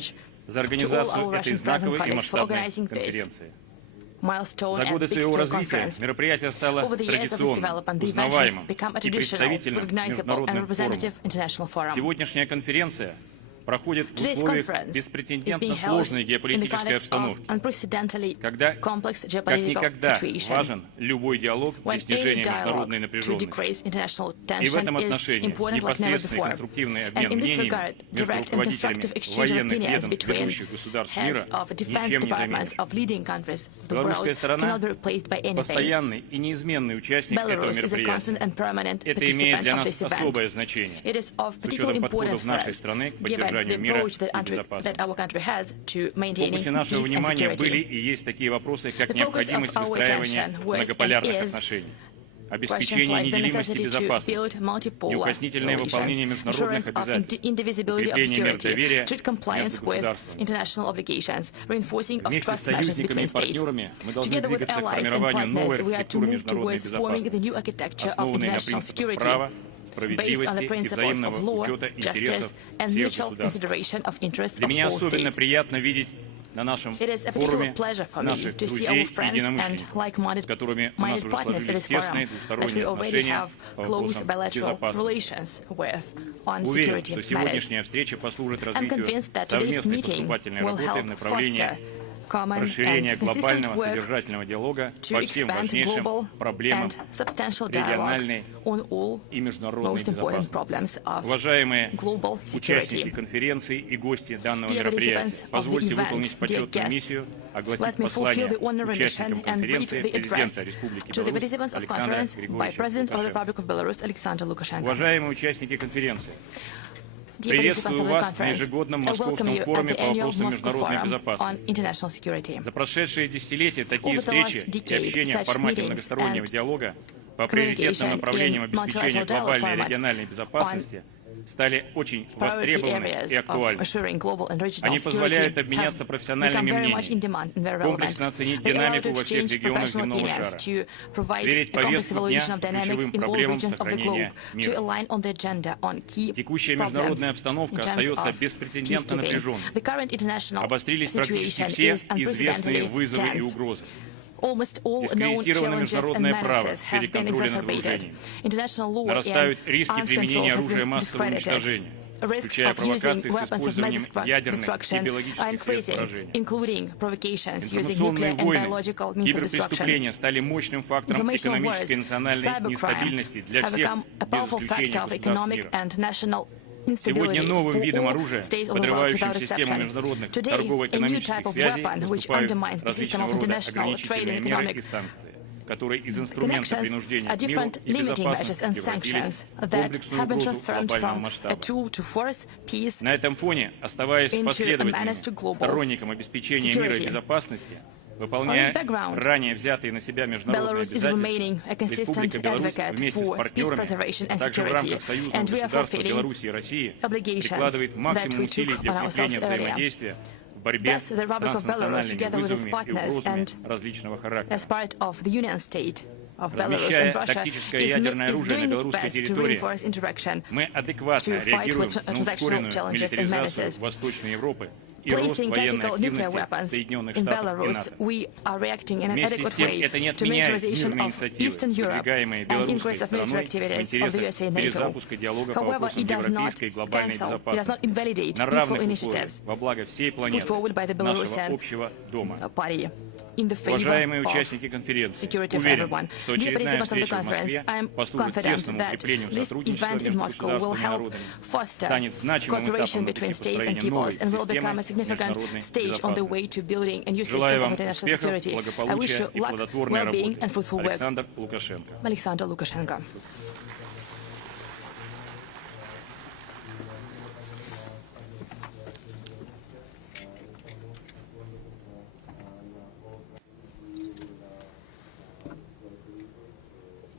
за организацию этой знаковой и масштабной конференции. За годы своего развития мероприятие стало традиционным, узнаваемым и представительным международным форумом. Сегодняшняя конференция проходит в условиях беспрецедентно сложной геополитической обстановки, когда как никогда важен любой диалог для снижения международной напряженности. И в этом отношении непосредственный конструктивный обмен мнениями между руководителями военных ведомств ведущих государств мира ничем не заменит. Белорусская сторона – постоянный и неизменный участник этого мероприятия. Это имеет для нас особое значение, с учетом подходов нашей страны к поддержанию мира и безопасности. В фокусе нашего внимания были и есть такие вопросы, как необходимость выстраивания многополярных отношений, обеспечение неделимости безопасности, неукоснительное выполнение международных обязательств, укрепление мер доверия между государствами. Вместе с союзниками и партнерами мы должны двигаться к формированию новой архитектуры международной безопасности, основанной на принципах права, справедливости и взаимного учета интересов всех государств. Для меня особенно приятно видеть на нашем форуме наших друзей и единомышленников, с которыми у нас уже сложились тесные двусторонние отношения по вопросам безопасности. Уверен, что сегодняшняя встреча послужит развитию совместной поступательной работы в направлении расширения глобального содержательного диалога по всем важнейшим проблемам региональной и международной безопасности. Уважаемые участники конференции и гости данного мероприятия, позвольте выполнить почетную миссию, огласить послание участникам конференции президента Республики Беларусь Александра Лукашенко. Уважаемые участники конференции, приветствую вас на ежегодном Московском форуме по вопросам международной безопасности. За прошедшие десятилетия такие встречи и общения в формате многостороннего диалога по приоритетным направлениям обеспечения глобальной и региональной безопасности стали очень востребованы и актуальны. Они позволяют обменяться профессиональными мнениями, комплексно оценить динамику во всех регионах земного шара, сверить повестку дня ключевым проблемам сохранения мира. Текущая международная обстановка остается беспрецедентно напряженной. Обострились практически все известные вызовы и угрозы. Дискредитировано международное право в сфере контроля над вооружением. Нарастают риски применения оружия массового уничтожения, включая провокации с использованием ядерных и биологических средств поражения. Информационные войны, киберпреступления стали мощным фактором экономической и национальной нестабильности для всех, без исключения государств мира. Сегодня новым видом оружия, подрывающим систему международных торгово-экономических связей, выступают различного рода ограничительные меры и санкции, которые из инструмента принуждения к миру и безопасности превратились в комплексную угрозу глобального масштаба. На этом фоне, оставаясь последовательным сторонником обеспечения мира и безопасности, выполняя ранее взятые на себя международные обязательства, Республика Беларусь вместе с партнерами, а также в рамках союзного государства Беларуси и России прикладывает максимум усилий для укрепления взаимодействия в борьбе с транснациональными вызовами и угрозами различного характера. Размещая тактическое ядерное оружие на белорусской территории, мы адекватно реагируем на ускоренную милитаризацию Восточной Европы и рост военной активности Соединенных Штатов и НАТО. Вместе с тем, это не отменяет мирные инициативы, выдвигаемые белорусской стороной в интересах перезапуска диалога по вопросам европейской и глобальной безопасности на равных условиях во благо всей планеты, нашего общего дома. Уважаемые участники конференции, уверен, что очередная встреча в Москве послужит тесному укреплению сотрудничества между государствами и народами, станет значимым этапом на пути построения новой системы международной безопасности. Желаю вам успехов, благополучия и плодотворной работы. Александр Лукашенко.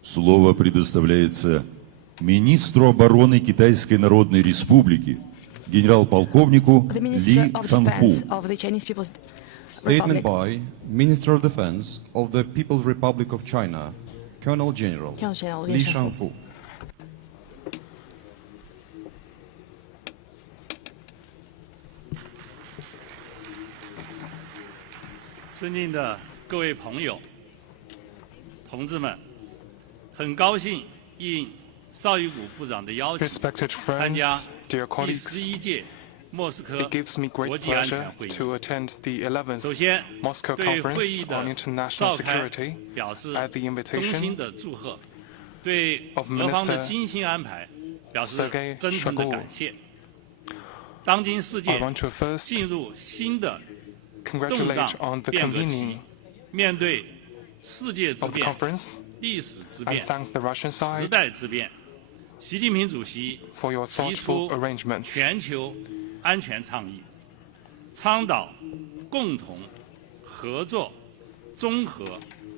Слово предоставляется министру обороны Китайской Народной Республики, генерал-полковнику the Ли Minister of Defense Shangfu. of the Chinese People's Statement Republic. by Minister of Defense of the People's Republic of China, Colonel General Colonel General Li Li Shangfu. Shangfu. 尊敬的各位朋友、同志们，很高兴应邵伊谷部长的邀请， Respected 参加 friends, dear 第 colleagues, 11届莫斯科 it gives me 国 great 际安全 pleasure 会议。 to attend the 首 11th 先， Moscow 对会议 Conference 的 on International 召开 Security 表示 at the 衷心 invitation 的祝贺，对 of 俄方的 Minister 精心安排表示 Sergey 真诚的 Shoigu 感谢。当今世 I 界 want to first 进入新的动 congratulate 荡 on the 变革期 convening， 面对世界之 of the 变、 conference 历史之 and 变、 thank the Russian 时 side 代之变，习近平主席 for your 提出 thoughtful arrangements. 全球安全倡议，倡导共同、合作、综合、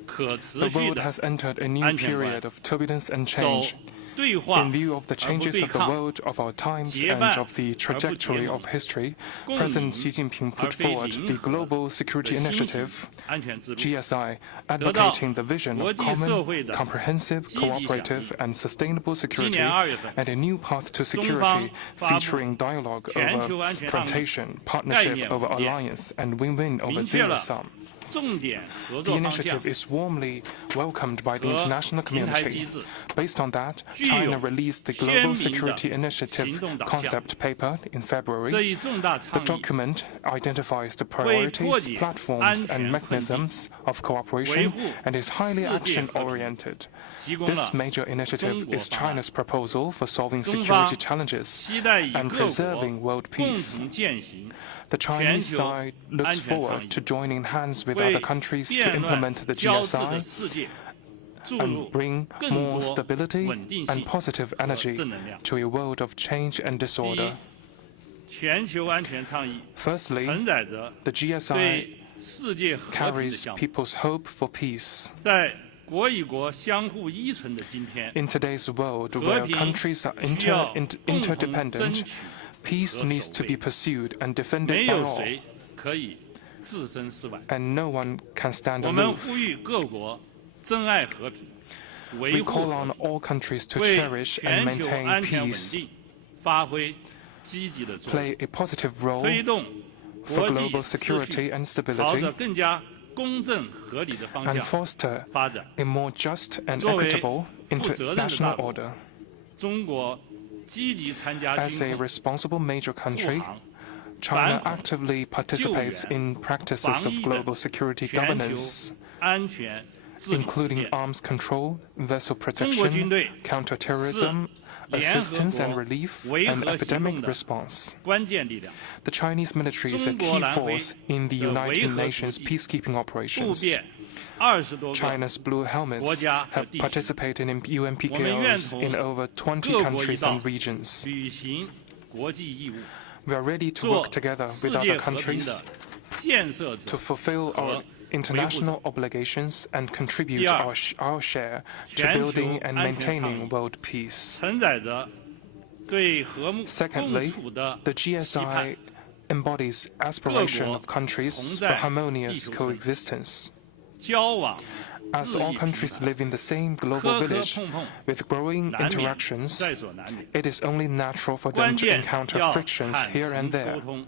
可持 The 续 world 的 has entered a new 安全观， period of turbulence and 走 change. 对话 In view of the 而不 changes 对 of the 抗， world of our times 结 and 伴 of the 而不结 trajectory 盟， of history, 共赢 President Xi Jinping 而 put 非 forward 零 the 和 Global Security 的新型 Initiative 安全之路， GSI, 得到 advocating the vision 国 of 际社 common, 会的 comprehensive, 积极响应。 cooperative, and sustainable 今 security, 年2月份， and a new path to 中方 security 发布 featuring dialogue 全 over 球安全倡议 plantation, 概 partnership 念 over 文件， alliance, and win-win over 明确 zero 了 sum. 重点合 The 作方向 initiative is warmly welcomed by the 和 international 平台机 community. 制， Based on that, 具有 China released the 鲜 Global 明的 Security Initiative 行动导向。 concept paper in 这 February. 一重大 The 倡议 document identifies the 为破 priorities, 解 platforms, 安 and 全困境， mechanisms of 维 cooperation 护 and is highly 世界和平 action-oriented. 提供 This 了 major 中 initiative 国 is 方案。 China's proposal for solving 中方 security challenges 期待与 and 各国 preserving world 共 peace. 同践行 The Chinese 全球 side looks 安全倡 forward 议， to joining hands with 为 other countries to 变乱 implement the 交织的 GSI 世界注 and 入 bring 更 more 多 stability 稳定 and 性 positive 和 energy 正能量。 to a world of change and 第 disorder. 一，全球安全倡议 Firstly, 承载着 the GSI 对世界和平的 carries 项目。 people's hope for peace. 在国与国相互依存的今天， In today's world, 和 where 平 countries are 需要 interdependent, 共同争取 peace 和 needs 守 to 卫 be pursued and 没 defended by 有 all, 谁可以置身事外。 and no one can stand 我们 aloof. 呼吁各国珍爱和平， We 维护 call 和 on 平， all countries to 为 cherish and 全球 maintain 安全稳 peace, 定发挥积极的作用， play a positive role 推动 for 国际 global 秩 security 序 and 朝 stability 着更加公正合理的方 and 向 foster 发展。 a more just and 作为 equitable 负责任的 international 大国 order. 中国积极参加 As 军 a 控、 responsible major 护 country, 航、 China 反恐、 actively participates 救援、 in practices 防 of 疫的 global security 全球 governance, 安全治理实 including 践。 arms control, vessel 中国军 protection, 队 counterterrorism, 联合 assistance and 国 relief, 维 and 和行动 epidemic 的 response. 关键力量， The Chinese military is a 中国 key 蓝徽 force in the 的维 United 和 Nations 主义 peacekeeping 步 operations. 遍20多个 China's blue 国 helmets 家和 have 地区， participated in UN 我们愿 PKOs 同 in over 20各国一 countries 道 and regions. 履行国际义务， We are ready to 做 work together 世 with 界 other 和平 countries 的建设 to 者 fulfill our 和 international obligations and contribute 第二， our share to 全球 building and 安全倡议 maintaining world peace. 承载着对和睦共 Secondly, 处的 the 期盼 GSI。embodies aspiration 各国 of countries 同 for 在 harmonious 地球村。 coexistence. 交往 As 日 all 益频 countries 繁， live in the same global 磕磕 village 碰碰 with growing 难免 interactions, 在所难免。 it is only natural for them 关 to 键 encounter 要 frictions 坦 here 诚 and 沟 there. 通，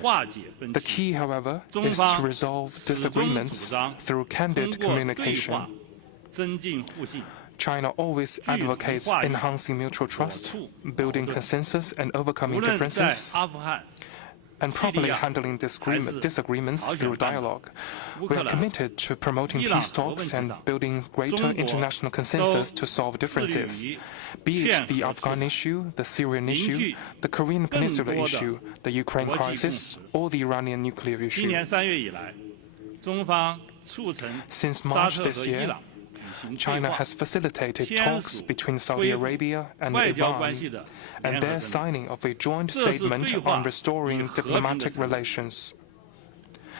化解分 The 歧。 key, however, 中 is 方 to resolve 始终 disagreements 主张 through 通 candid 过对 communication. 话增进互信， China always advocates 化解 enhancing mutual trust, 处 building 矛盾。 consensus, and 无 overcoming 论在 differences, 阿富汗、 and properly 叙利亚， handling 还是 disagreements 朝鲜 through 半岛， dialogue. 乌 We 克 are 兰、 committed to promoting 伊朗 peace 核问 talks 题 and 上， building 中 greater 国 international 都 consensus to solve 致 differences, 力于 be it 劝 the 和促 Afghan issue, the Syrian 凝 issue, 聚 the Korean 更 Peninsula 多的 issue, the Ukraine 国际共 crisis, 识。 or the Iranian nuclear 今 issue. 年3月以来，中方促成 Since 沙 March 特 this 和伊 year, 朗举行对 China 话， has facilitated 签 talks 署 between 恢 Saudi 复 Arabia and 外交关 Iran 系的 and 联合 their 声明。 signing of a joint 这是 statement 对话 on restoring 与和平的 diplomatic 成果。 relations.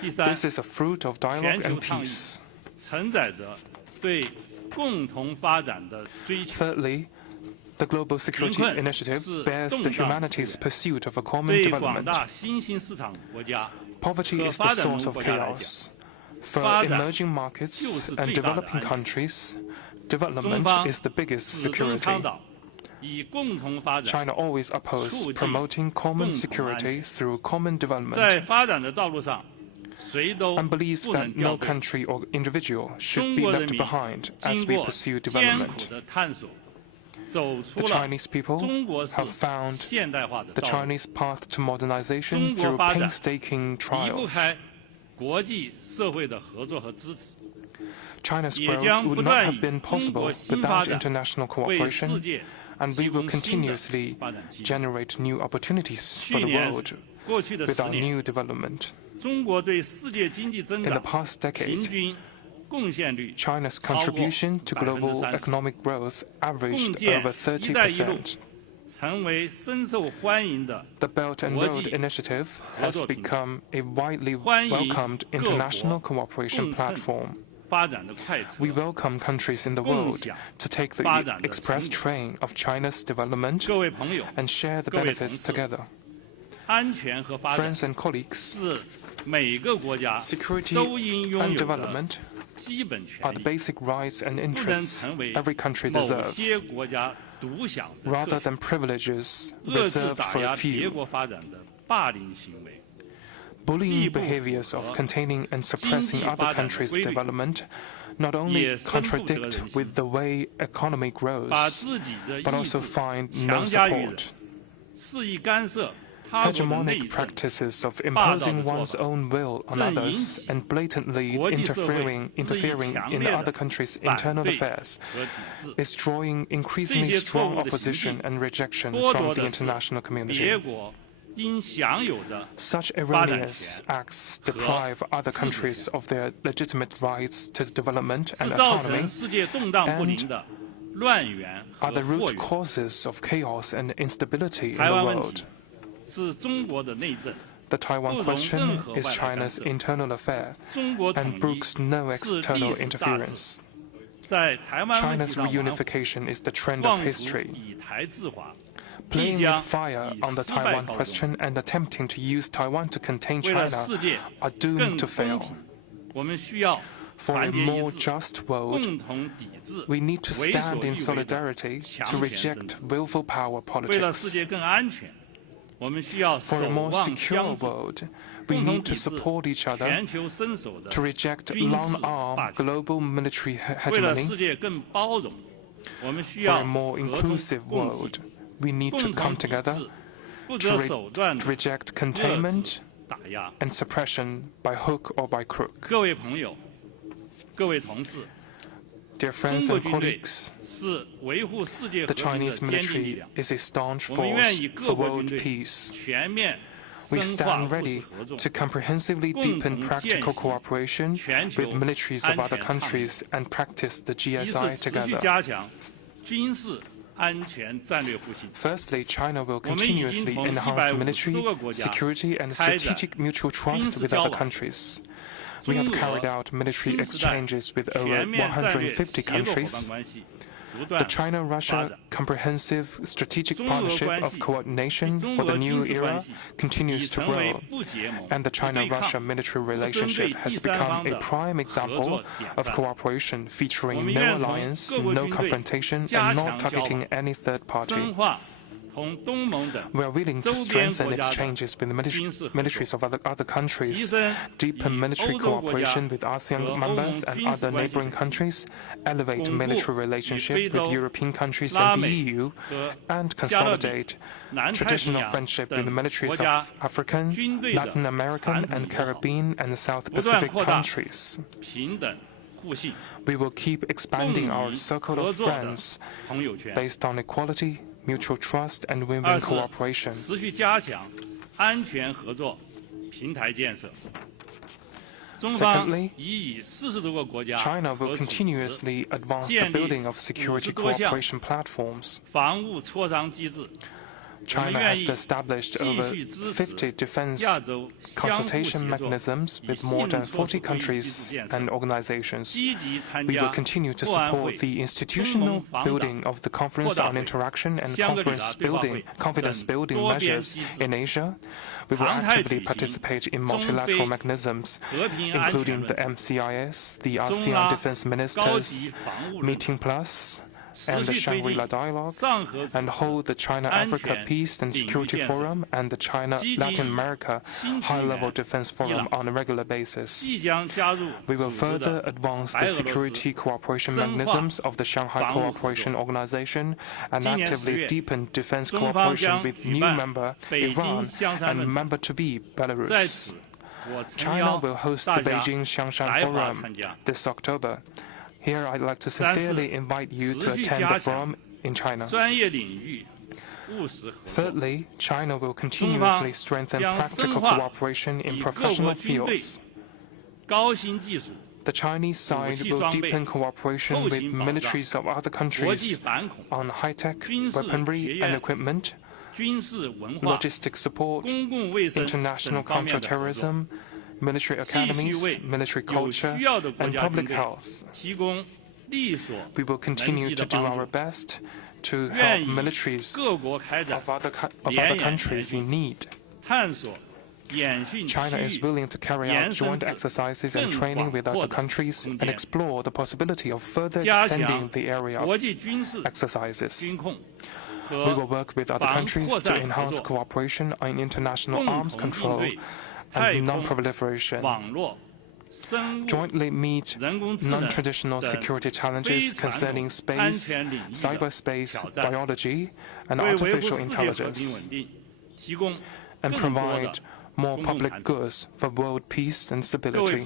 第三， This is a fruit of dialogue 全球 and 倡议 peace. 承载着对共同发展的追求， Thirdly, The Global Security Initiative bears the humanity's pursuit of a common 对广 development. 大新兴市场国家 Poverty 和 is 发 the 展中 source of 国家来讲， chaos. For 发展 emerging markets 就是 and 最大的 developing 安全。 countries, 中 development 方 is the biggest 始终 security. 倡导以共同发展 China always opposes 促进 promoting common 共同安 security 全。 through common 在 development 发展的道路上，谁都 and believes 不能 that 掉 no 队。 country or individual should 中 be 国人 left 民 behind 经 as we 过 pursue 艰苦 development. 的探索，走出 The 了 Chinese people 中国式 have found 现代化的 the 道路， Chinese path to modernization 中国 through 发展 painstaking 离不 trials. 开国际社会的合作和支持， China's 也 growth 将 would 不 not 断 have 以 been 中 possible 国新发 without 展 international 为世 cooperation, 界 and 提 we will 供新的 continuously 发展机遇。 generate new opportunities for 去 the 年 world 过去的 with 10 our 年， new development. 中国对世界经济增 In the 长 past 平 decade, 均贡献率 China's 超过 contribution to global 30%， economic growth 共 averaged 建 over 一带一路 30%. 成为深受欢迎的 The Belt and 国 Road 际 Initiative 合 has 作平台， become a widely 欢迎 welcomed 各 international 国 cooperation 共乘 platform. 发展的快车， We welcome countries in the 共 world 享 to take the 发展的 express 成果。 train of China's development 各位朋友， and share the 各位 benefits 同事， together. 安全和发展 Friends and colleagues, 是每个国家 security 都应拥 and 有的 development 基本 are 权 the 益， basic rights and 不能 interests 成为 every country 某些 deserves, 国家独享的 rather 特权， than privileges 遏制 reserved 打 for 压 a 别 few. 国发展的霸凌行为。 Bullying 既不 behaviors of 符合 containing and suppressing 经济 other 发展的 countries' 规律， development not only 也深不得 contradict 人心， with the way economy 把 grows, 自己的 but 意志 also find no 强加于人 support. 肆意干涉他国的内 Hegemonic 政， practices of 霸道的 imposing 做法， one's own will on 正引 others 起 and blatantly 国际社会 interfering 日益强 in 烈的 other countries' 反 internal 对 affairs 和抵制， is drawing increasingly 这些错 strong 误的行 opposition 径 and rejection 剥 from 夺 the 的是 international 别 community. 国应享有的 Such 发展 erroneous 权 acts deprive other 自主 countries 权， of their legitimate rights to development 是 and 造成 autonomy, 世界动荡不宁的乱源和 are the 祸 root 源。 causes of chaos and instability in 台 the 湾问 world. 题是中国的内政， The Taiwan 不容 question 任何 is 外来干 China's 涉。 internal affair 中国统 and 一 brooks no 是 external 历史大事， interference. 在台湾问题 China's 上玩火， reunification is the trend of 妄图 history. 以台制华，必 Playing 将 with fire 以 on the 失败 Taiwan 告终。 question and attempting to use Taiwan to contain 为了 China 世界 are 更 doomed to 公 fail. 平，我们需要 For a 团结一 more 致， just world, 共同抵制 we need to 为所 stand 欲 in 为的 solidarity 强 to 权政 reject 治。 willful power 为了世 politics. 界更安全，我们需要 For 守 a more 望 secure 相助， world, we 共同 need 抵 to 制 support each other 全球伸手的 to reject 军事 long-arm 霸权。 global military 为了 hegemony. 世界更包容，我们需 For 要 a more 合同 inclusive 共 world, 济， we need 共 to 同 come 抵 together 制不 to 择手段的 reject 遏 containment 制打压。 and suppression by hook or by crook. 各位朋友，各位同事， Dear 中 friends 国 and 军队 colleagues, 是维护世界和 the 平的 Chinese 坚定力 military 量。 is a staunch 我们愿 force 意各 for 国军 world 队 peace. 全面 We 深化 stand 务实 ready 合作， to comprehensively 共 deepen 同践 practical 行 cooperation 全球 with militaries of 安 other 全倡议， countries and practice the 一 GSI 是持续 together. 加强军事安全战略互信。 Firstly, China will 我们已经 continuously 同 enhance 150 military, 多个国家 security, and 开展 strategic mutual trust 军事 with 交 other 往， countries. We have 中俄 carried out military 新时代 exchanges with 全 over 面战略150协作伙伴 countries. 关系不 The 断发 China-Russia 展。 comprehensive strategic 中俄 partnership 关 of 系 coordination 与中 for 俄 the 军 new 事关 era 系已 continues to 成为 grow, 不结盟、 and the 不对 China-Russia 抗、 military 不针 relationship 对 has 第三方 become a 的 prime 合 example 作典 of 范。 cooperation 我 featuring 们 no 愿同 alliance, 各国 no 军队 confrontation, 加 and 强 not 交往， targeting any third party. 深化同东盟等 We are willing to 周边 strengthen 国家的 exchanges with the 军事合作， militaries of other 提 countries, 升 deepen 与 military 欧洲国家 cooperation with ASEAN 和欧 members 盟 and 军事 other 关系 neighboring countries, elevate 巩固 military 与 relationship 非 with 洲、 European countries 拉 and the 美 EU, 和 and 加勒比、 consolidate 南太平 traditional 洋 friendship with 等 the 国 militaries 家 of African, 军队的 Latin American, 传统 and 友好， Caribbean and South 不断 Pacific 扩大 countries. 平等互信， We will keep 共 expanding our 赢 circle 合 of 作的 friends 朋友圈。 based on equality, mutual trust, and 二 win-win 是 cooperation. 持续加强安全合作平台建设。中方 Secondly, 已与40多个国家 China 和 will 组织 continuously advance the 建立 building of security 50多项 cooperation platforms. 防务磋商机制， China has established over 50 defense consultation mechanisms with more than 40 countries and organizations. We will continue to support the institutional building of the Conference on Interaction and confidence building measures in Asia. We will actively participate in multilateral mechanisms, including the MCIS, the ASEAN Defense Ministers, Meeting Plus, and the Shangri-La Dialogue, and hold the China-Africa Peace and Security Forum and the China-Latin America High-Level Defense Forum on a regular basis. We will further advance the security cooperation mechanisms of the Shanghai Cooperation Organization and actively deepen defense cooperation with new member Iran and member-to-be Belarus. China will host the Beijing Xiangshan Forum this October. Here, I'd like to sincerely invite you to attend the forum in China. Thirdly, China will continuously strengthen practical cooperation in professional fields. The Chinese side will deepen cooperation with militaries of other countries on high-tech weaponry and equipment, logistic support, international counterterrorism, military academies, military culture, and public health. We will continue to do our best to help militaries of other countries in need. China is willing to carry out joint exercises and training with other countries and explore the possibility of further extending the area of exercises. We will work with other countries to enhance cooperation on international arms control and non-proliferation, jointly meet non-traditional security challenges concerning space, cyberspace, biology, and artificial intelligence, and provide more public goods for world peace and stability.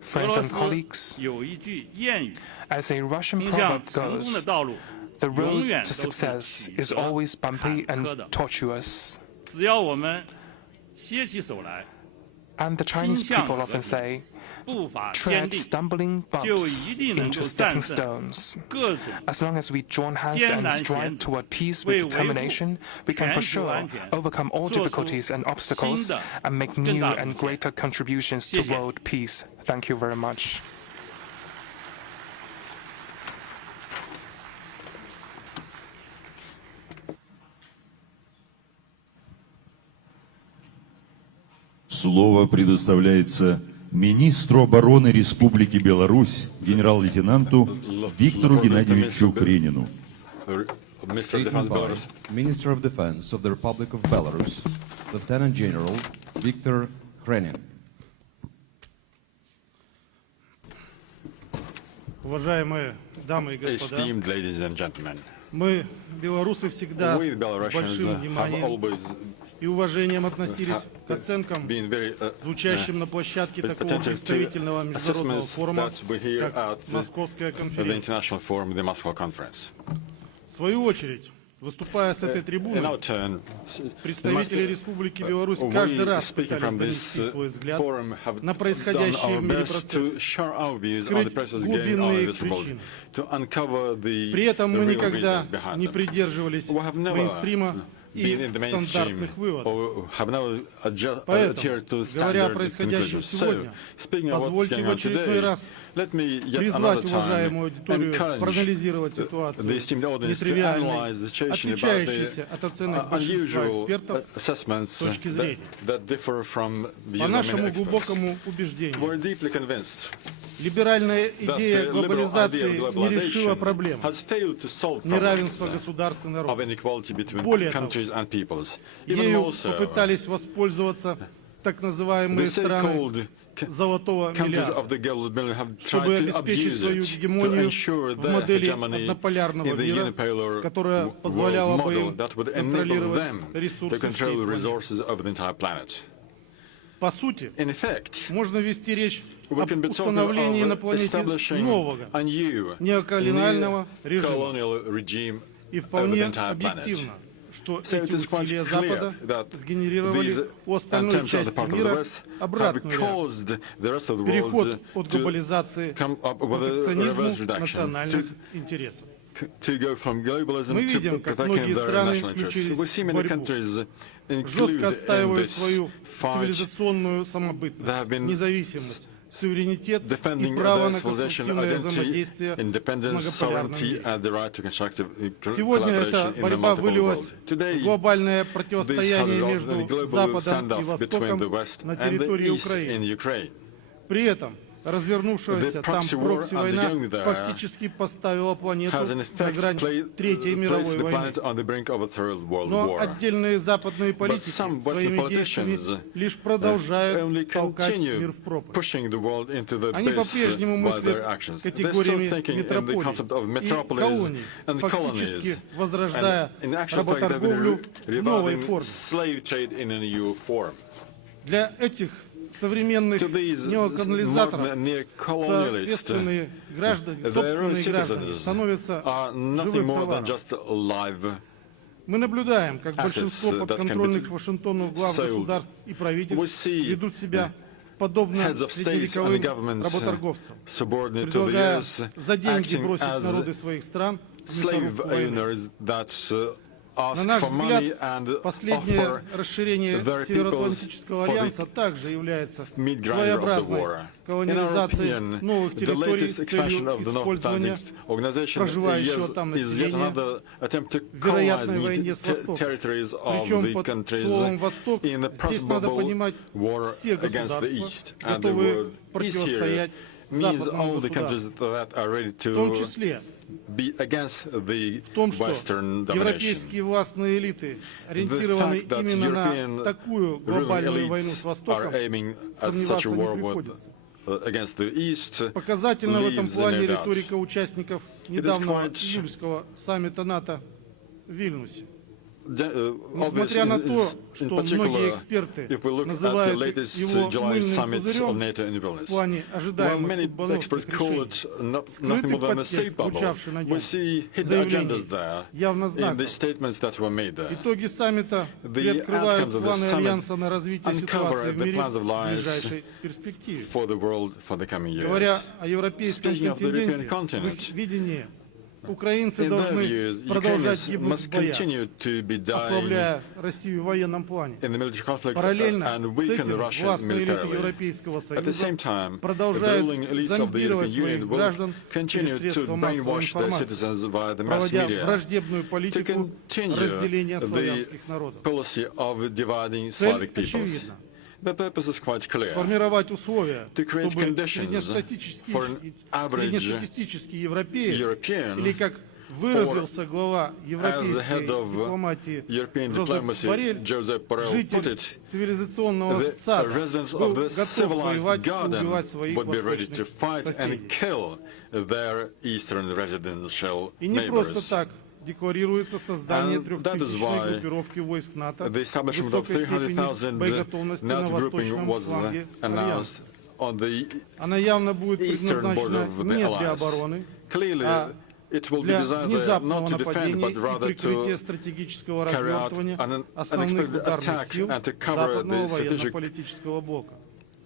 Friends and colleagues, as a Russian proverb goes, the road to success is always bumpy and tortuous. And the Chinese people often say, tread stumbling bumps into stepping stones. As long as we join hands and strive toward peace with determination, we can for sure overcome all difficulties and obstacles and make new and greater contributions to world peace. Thank you very much. Слово предоставляется министру обороны Республики Беларусь, генерал-лейтенанту Виктору Геннадьевичу Khreninu. Minister of Defense of the Republic of Belarus, Lieutenant General Viktor Khrenin. Уважаемые дамы и господа, Esteemed ladies and gentlemen, мы, белорусы, всегда we с Belarusians большим have вниманием always и уважением относились к оценкам, been very звучащим на площадке такого представительного международного assessments форума, that we hear как at Московская the конференция. international forum, the Moscow conference. В свою очередь, выступая с этой In трибуны, our turn, представители Республики Беларусь каждый раз speaking пытались from донести this свой взгляд forum, have на done происходящие our в мире best to процессы, share our views on the скрыть process going on глубинные in this world, причины. to uncover the При этом мы real никогда reasons behind не them. придерживались We have never мейнстрима и been in the mainstream стандартных выводов. or have never adhered to Поэтому, говоря о standard происходящем conclusions. So, сегодня, speaking of what's позвольте going в on очередной today, раз let me yet призвать another time уважаемую аудиторию encourage проанализировать ситуацию the esteemed audience to нетривиальной, analyze the situation about отличающейся от оценок the большинства unusual экспертов assessments с точки зрения. that differ from views По of many нашему experts. глубокому убеждению, We're deeply convinced либеральная that идея the liberal idea глобализации of не решила globalization проблему has failed to solve неравенства problems государств и of народов. inequality between Более того, countries and peoples. Even Ею more so, попытались воспользоваться так the называемые страны so-called золотого countries миллиарда, of the Gold Million have чтобы tried to обеспечить abuse свою it to гегемонию ensure в their модели hegemony однополярного in the мира, unipolar которая world позволяла бы model им that would enable контролировать them to ресурсы всей control планеты. resources of the entire planet. По сути, In effect, можно вести речь we об can be talking установлении на of планете establishing нового a new неоколониального режима. colonial regime И over вполне the entire planet. объективно, что So эти it is quite усилия clear Запада that сгенерировали these у остальной attempts on the части part of the мира West have обратную реакцию. caused the rest of the Переход world от to глобализации к come up with a протекционизму reverse reduction, национальных интересов. to go from globalism Мы to видим, как protecting многие their страны national interests. We see включились в many борьбу, countries include жестко in отстаивают this свою fight, цивилизационную They have самобытность, been независимость, суверенитет и defending право their на civilization конструктивное identity, взаимодействие в independence, многополярном sovereignty, мире. and the right to constructive Сегодня эта collaboration in a борьба multipolar вылилась world. в Today, глобальное this has противостояние resulted in a между global Западом и standoff between the Востоком West на and the территории East in Украины. Ukraine. При этом развернувшаяся The там proxy war прокси-война undergoing there фактически поставила планету has in на effect грань Третьей placed мировой the войны. planet on the brink of a third world Но war. отдельные западные политики some Western своими действиями politicians лишь продолжают only толкать мир continue в пропасть. pushing the world into the Они abyss по-прежнему by their мыслят actions. They're still категориями thinking in the concept of метрополий и metropolis колоний, and фактически colonies. возрождая And in actual fact, they've работорговлю been в новой reviving форме. slave trade in a new form. Для этих современных To these неоколонизаторов modern neocolonialists, соответственные граждане, their own собственные граждане citizens становятся are nothing живым more than товаром. just live. Мы наблюдаем, как assets большинство that can подконтрольных be Вашингтону глав sold. государств и We правительств see ведут себя подобно heads of states and средневековым governments работорговцам, subordinate to the предлагая US, за деньги acting бросить as народы своих стран в slave мясорубку войны. owners that На ask наш for money взгляд, and последнее offer расширение their Североатлантического peoples for альянса the также является meat grinder of the своеобразной war. In our колонизацией opinion, новых the территорий latest с expansion целью of the North использования Atlantic Organization проживающего там is yet населения another attempt to в colonize вероятной new войне с Востоком. territories of Причем the под countries словом «Восток» in a здесь надо probable понимать war все against the государства, East. And the готовые word East here противостоять means западному all the countries государству. that are ready В том to числе be against the в том, что Western domination. европейские властные элиты ориентированы fact that именно European на такую ruling глобальную войну с elites Востоком, are aiming at such a сомневаться не war приходится. against the East Показательна в этом leaves плане no doubt. риторика участников недавнего quite- июльского саммита НАТО в Вильнюсе. Obvious Несмотря на то, in что многие particular, эксперты if we look at the называют latest его July мыльным summits of пузырем NATO in в Vilnius, плане while ожидаемых many футболовских experts call решений, it nothing more than a safe подтекст, bubble, звучавший на нем, we see hidden заявлений agendas there явно in знаков. the statements that were made there. Итоги саммита The приоткрывают outcomes of the планы summit Альянса на развитие ситуации uncover в the мире plans of в alliance ближайшей перспективе. for the world for the coming Говоря years. о европейском Speaking of the European континенте, в их continent, видении украинцы in their должны views, продолжать Ukrainians гибнуть в must боях, continue to be dying ослабляя Россию в военном плане. in the military conflict Параллельно and с weaken этим Russia властные элиты militarily. Европейского At the same Союза time, the продолжают ruling elites of the зомбировать European своих Union will граждан continue через to средства массовой brainwash their информации, citizens via the mass проводя media, враждебную to политику continue разделения the славянских народов. policy of dividing Цель Slavic peoples. очевидна. The purpose is quite clear. Сформировать условия, To create чтобы conditions for an average среднестатистический европеец, European, или как выразился глава as the европейской head of дипломатии European Жозеп diplomacy, Боррель, Joseph Borrell put житель it, цивилизационного the сада, residents был of the готов civilized воевать и garden убивать своих would be ready to восточных fight and соседей. kill their eastern residential И не просто neighbors. так декларируется создание And that is 3000-й why группировки войск НАТО The establishment of высокой степени 300,000 боеготовности на NATO grouping восточном was фланге announced Альянса. on the Она явно будет eastern border предназначена of the не для alliance. обороны, Clearly, а it will be для designed there внезапного not to defend, нападения but и rather прикрытия to стратегического carry out развертывания an основных unexpected ударных attack сил and to cover западного the strategic военно-политического блока.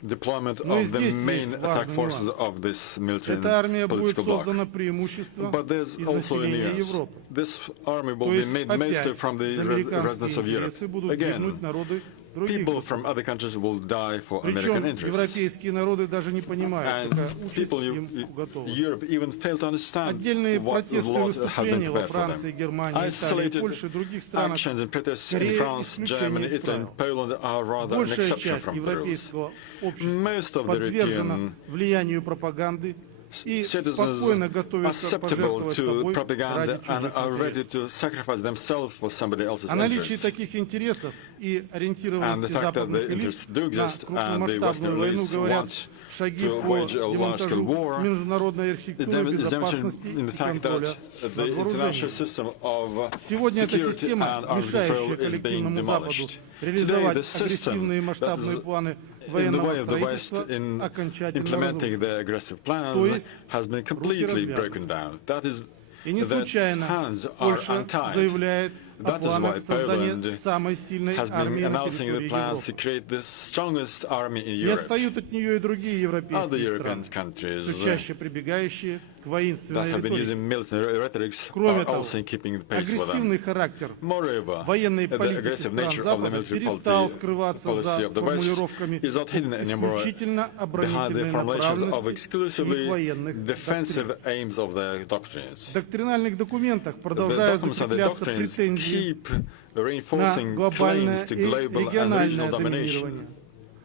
deployment Но и of the здесь main есть attack важный forces нюанс. of this military Эта армия and будет political bloc. создана преимущественно But there's из also a населения nuance. Европы. This army will То be есть made mostly опять from the за residents американские of Europe. интересы будут Again, гибнуть народы других people государств. from other countries will die for Причем American interests. европейские народы даже не понимают, какая And участь people им in уготована. Europe even fail to understand Отдельные what протестные lot has been выступления во prepared for Франции, them. Германии, Италии, Isolated Польше и других странах actions and protests in скорее France, исключение Germany, из Italy and правил. Poland are rather an Большая exception часть from the rules. европейского общества Most of the подвержена European влиянию пропаганды и citizens спокойно are готовятся susceptible пожертвовать to собой propaganda ради and чужих are ready интересов. to sacrifice themselves for somebody else's О наличии interests. таких интересов и And the ориентированности fact that западных the элит interests do на exist and the крупномасштабную Western войну elites говорят want шаги to по wage a large-scale демонтажу war международной is архитектуры demonstrated безопасности in и the fact контроля that над the international вооружением. system of Сегодня эта security система, and arms мешающая control is being коллективному Западу demolished. Today, реализовать the system агрессивные that масштабные is планы in the военного way of the West строительства in окончательно implementing разрушена. their aggressive То plans есть has been руки completely развязаны. broken down. That is, И не their случайно hands are Польша untied. заявляет о That is why планах создания Poland самой сильной has been армии на announcing the территории plans to Европы. create the strongest army in Не Europe. отстают от нее и другие Other европейские European страны, countries все чаще прибегающие к к that воинственной have been риторике. using military rhetoric Кроме are того, also keeping the pace with агрессивный them. характер Moreover, военной the политики aggressive стран nature of the Запада military перестал policy скрываться policy за of the West формулировками is not hidden anymore исключительно behind the оборонительной formulations of направленности их exclusively военных defensive доктрин. aims of their doctrines. В доктринальных документах The продолжают documents and the закрепляться doctrines претензии keep на reinforcing глобальное claims to и global and региональное regional domination, доминирование,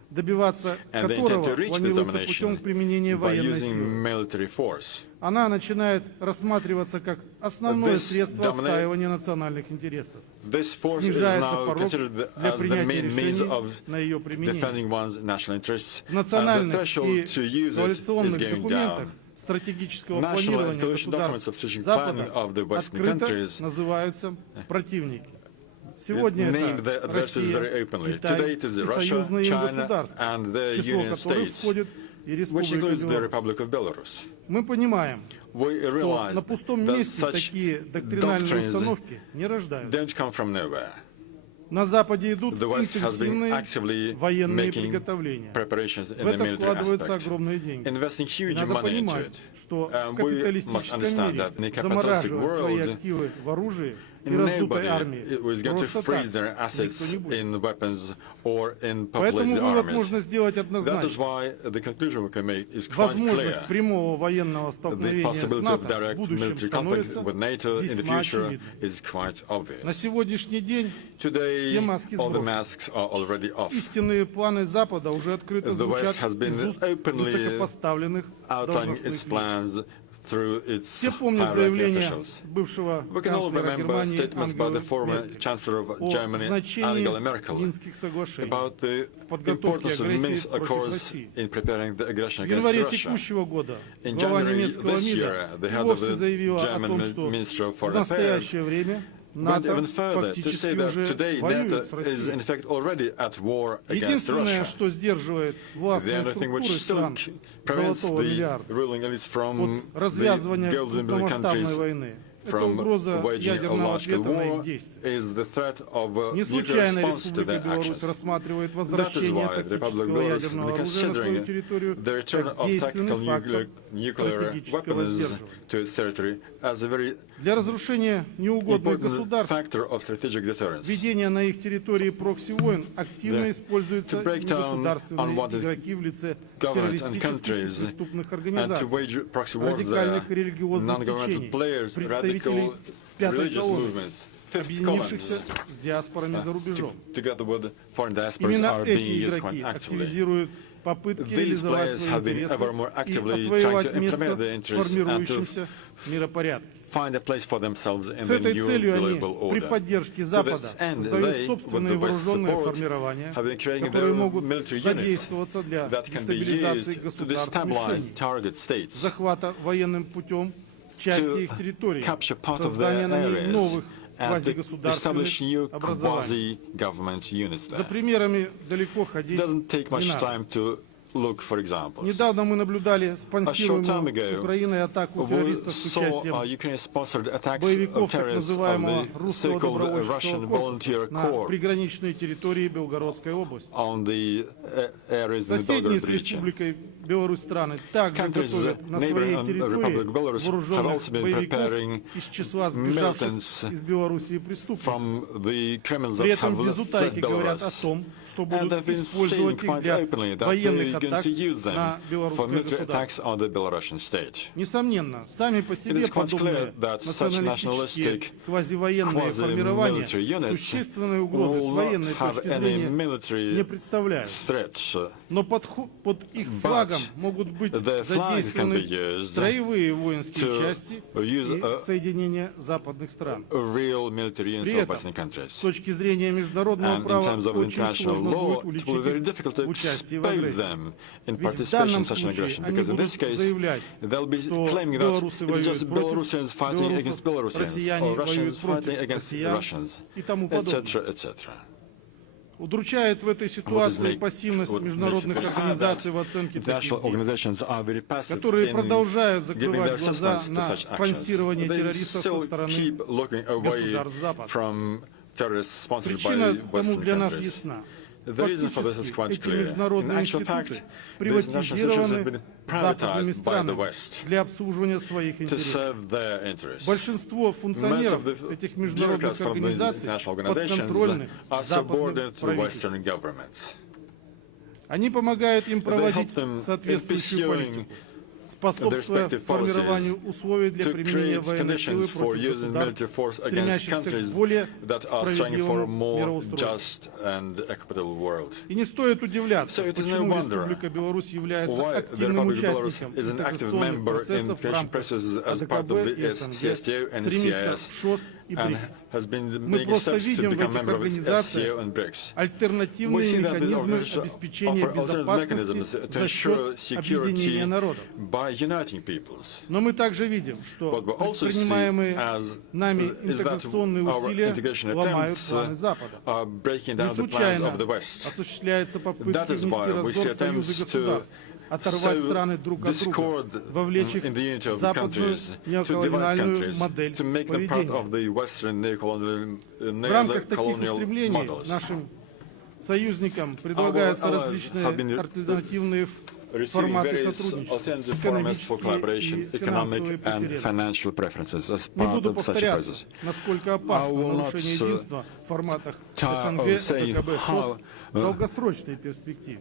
добиваться and they intend которого to reach this планируется путем domination применения by военной using силы. military force. Она начинает рассматриваться как основное This средство отстаивания национальных интересов. This force is Снижается now порог considered для as the принятия main means решений of на ее применение. defending one's national interests, В and the национальных threshold и to use it is коалиционных going документах down. стратегического National and планирования coalition documents государств of strategic Запада planning of the Western открыто countries называются противники. Сегодня named the это adversaries very Россия, openly. Китай Today it is и Russia, союзные им China, государства, and the в число Union которых States, входит и which Республика includes the Беларусь. Republic of Belarus. Мы понимаем, We что realize на пустом that месте such такие доктринальные doctrines установки не рождаются. don't come from nowhere. На Западе идут The West has been интенсивные actively военные making приготовления. preparations in В the это military вкладываются aspect, огромные деньги. investing И huge надо money into понимать, it. что в And we must капиталистическом understand мире that in a capitalistic замораживать свои world, активы в оружии и раздутой nobody армии is going to просто freeze так their никто assets не будет. in weapons or in Поэтому populated вывод armies. можно сделать That is однозначно. why the conclusion we can make is quite Возможность clear. прямого военного The столкновения с possibility of НАТО в direct будущем military conflict становится with NATO in the весьма future очевидной. is quite На obvious. сегодняшний день Today, все маски all the сброшены. masks are already off. Истинные планы Запада уже открыто The звучат West has been из уст openly высокопоставленных outlining its должностных лиц. plans through its Все помнят high-ranking заявление officials. бывшего We can all канцлера remember Германии statements by the Ангелы former Меркель Chancellor of о Germany, значении Angela Merkel, Минских соглашений about the в подготовке importance of агрессии Minsk против Accords России. in preparing the aggression В against январе Russia. текущего года In глава January немецкого this МИДа year, the и head of вовсе the заявила о German том, что Ministry of в Foreign настоящее Affairs время went НАТО even further to фактически say that уже today воюет NATO с is in Россией. fact already at war against Единственное, Russia. что сдерживает The властные only thing which структуры still стран prevents золотого the миллиарда ruling elites from от развязывания the golden middle крупномасштабной countries войны, это from угроза waging a ядерного large-scale ответа на их war действия. is the threat of a Не nuclear случайно response to Республика their Беларусь actions. рассматривает That is возвращение why the Republic of тактического Belarus ядерного is оружия на свою considering территорию the return как of действенный tactical фактор nuclear стратегического weapons сдерживания. to its territory as a very Для разрушения неугодных important государств factor of strategic deterrence. ведение на их территории прокси-войн активно To используются break down негосударственные unwanted игроки в лице governments and террористических и countries преступных and to организаций, wage proxy wars there, радикальных и религиозных non-governmental течений, players, представителей radical пятой religious колонны, movements, fifth объединившихся columns, с диаспорами за рубежом. together with foreign diasporas Именно are being эти used игроки quite actively. активизируют попытки These реализовать players свои have been интересы ever more и actively отвоевать trying to место implement their в interests and to формирующемся миропорядке. find a place for themselves in С the этой new целью они global при order. поддержке To Запада this end, создают they, with собственные the West's вооруженные support, формирования, have been creating their которые own могут military units задействоваться для that can be дестабилизации used to государств destabilize мишеней, target states, захвата военным путем части to их территории, capture part of создания their на ней areas, новых and to квазигосударственных establish new образований. quasi-government units За there. примерами далеко ходить It doesn't take не much надо. time to look for examples. Недавно мы наблюдали A short time спонсируемую ago, Украиной атаку we террористов с saw участием Ukraine-sponsored attacks of боевиков так terrorists of называемого the русского so-called добровольческого Russian корпуса volunteer на corps приграничной территории Белгородской области. on the areas in the Соседние Belgorod с region. Республикой Беларусь страны также Countries готовят на neighboring своей Republic территории Belarus have вооруженных also been боевиков preparing из числа сбежавших militants из Белоруссии преступников. from the criminals При that этом have без fled утайки говорят о Belarus. том, что And будут they've been saying использовать их quite для openly that военных they're going атак to use на them for белорусское military государство. attacks on the Belarusian state. Несомненно, сами по It себе is quite подобные clear that such националистические nationalistic квазивоенные формирования quasi-military units существенной угрозы с will военной not have точки any зрения не military представляют. threats. Но под их флагом могут быть their flag can be задействованы used строевые воинские to части use и соединения западных стран. real military units При of этом, Western countries. с точки зрения международного And in права, terms of очень international сложно law, будет it will be very уличить difficult их to в участии в expose агрессии. them in Ведь в participation данном in such an случае aggression, они because in будут this case, заявлять, they'll be что claiming that белорусы it is just воюют против Belarusians fighting against белорусов, Belarusians, россияне or воюют Russians fighting против against россиян Russians, и тому подобное. etc., etc. Удручает в этой ситуации пассивность международных организаций в оценке таких International действий, organizations are very passive которые in продолжают giving закрывать their глаза assessments to на such actions. спонсирование They террористов со still стороны keep looking away государств Запада. from terrorists sponsored by Причина тому Western для нас countries. ясна. The reason for this is Фактически quite эти clear. In международные actual fact, институты these national institutions have приватизированы been западными privatized by the странами West для обслуживания своих to интересов. serve their interests. Большинство функционеров этих международных Bureaucrats from these организаций international organizations подконтрольны are западным subordinate to правительствам. Western governments. Они помогают им They проводить help them in соответствующую pursuing политику, способствуя respective формированию policies условий для to применения create военной силы conditions for против using military государств, force against стремящихся к countries более that are striving for a справедливому more мироустройству. just and equitable world. И не стоит удивляться, So it is no почему wonder Республика Беларусь является Why the активным Republic of Belarus участником is an active интеграционных member in процессов в creation рамках processes as part АДКБ of the и СНГ, CSTO and стремится CIS к ШОС и and БРИКС. has been Мы making просто steps to видим в become этих member of организациях SCO and BRICS. альтернативные We see that these механизмы organizations обеспечения offer alternate mechanisms безопасности to за счет ensure объединения security народов. by uniting peoples. Но мы также видим, что What we also see предпринимаемые as нами is that интеграционные our усилия integration ломают attempts планы Запада. are breaking Не down the plans случайно of the West. осуществляются попытки That is внести why we see раздор в союзы attempts to государств, оторвать sow страны друг от друга, discord вовлечь их in the unity в of the западную countries, to divide неоколониальную countries, модель to make them part поведения. of the Western В рамках таких neocolonial устремлений models. нашим союзникам предлагаются allies различные have been альтернативные Receiving форматы various сотрудничества, alternative formats for collaboration, экономические и economic финансовые and преференции. financial preferences as Не part буду of such a повторяться, process. насколько I опасно will not, нарушение единства в форматах tire of СНГ, saying АДКБ, how, ШОС в долгосрочной перспективе.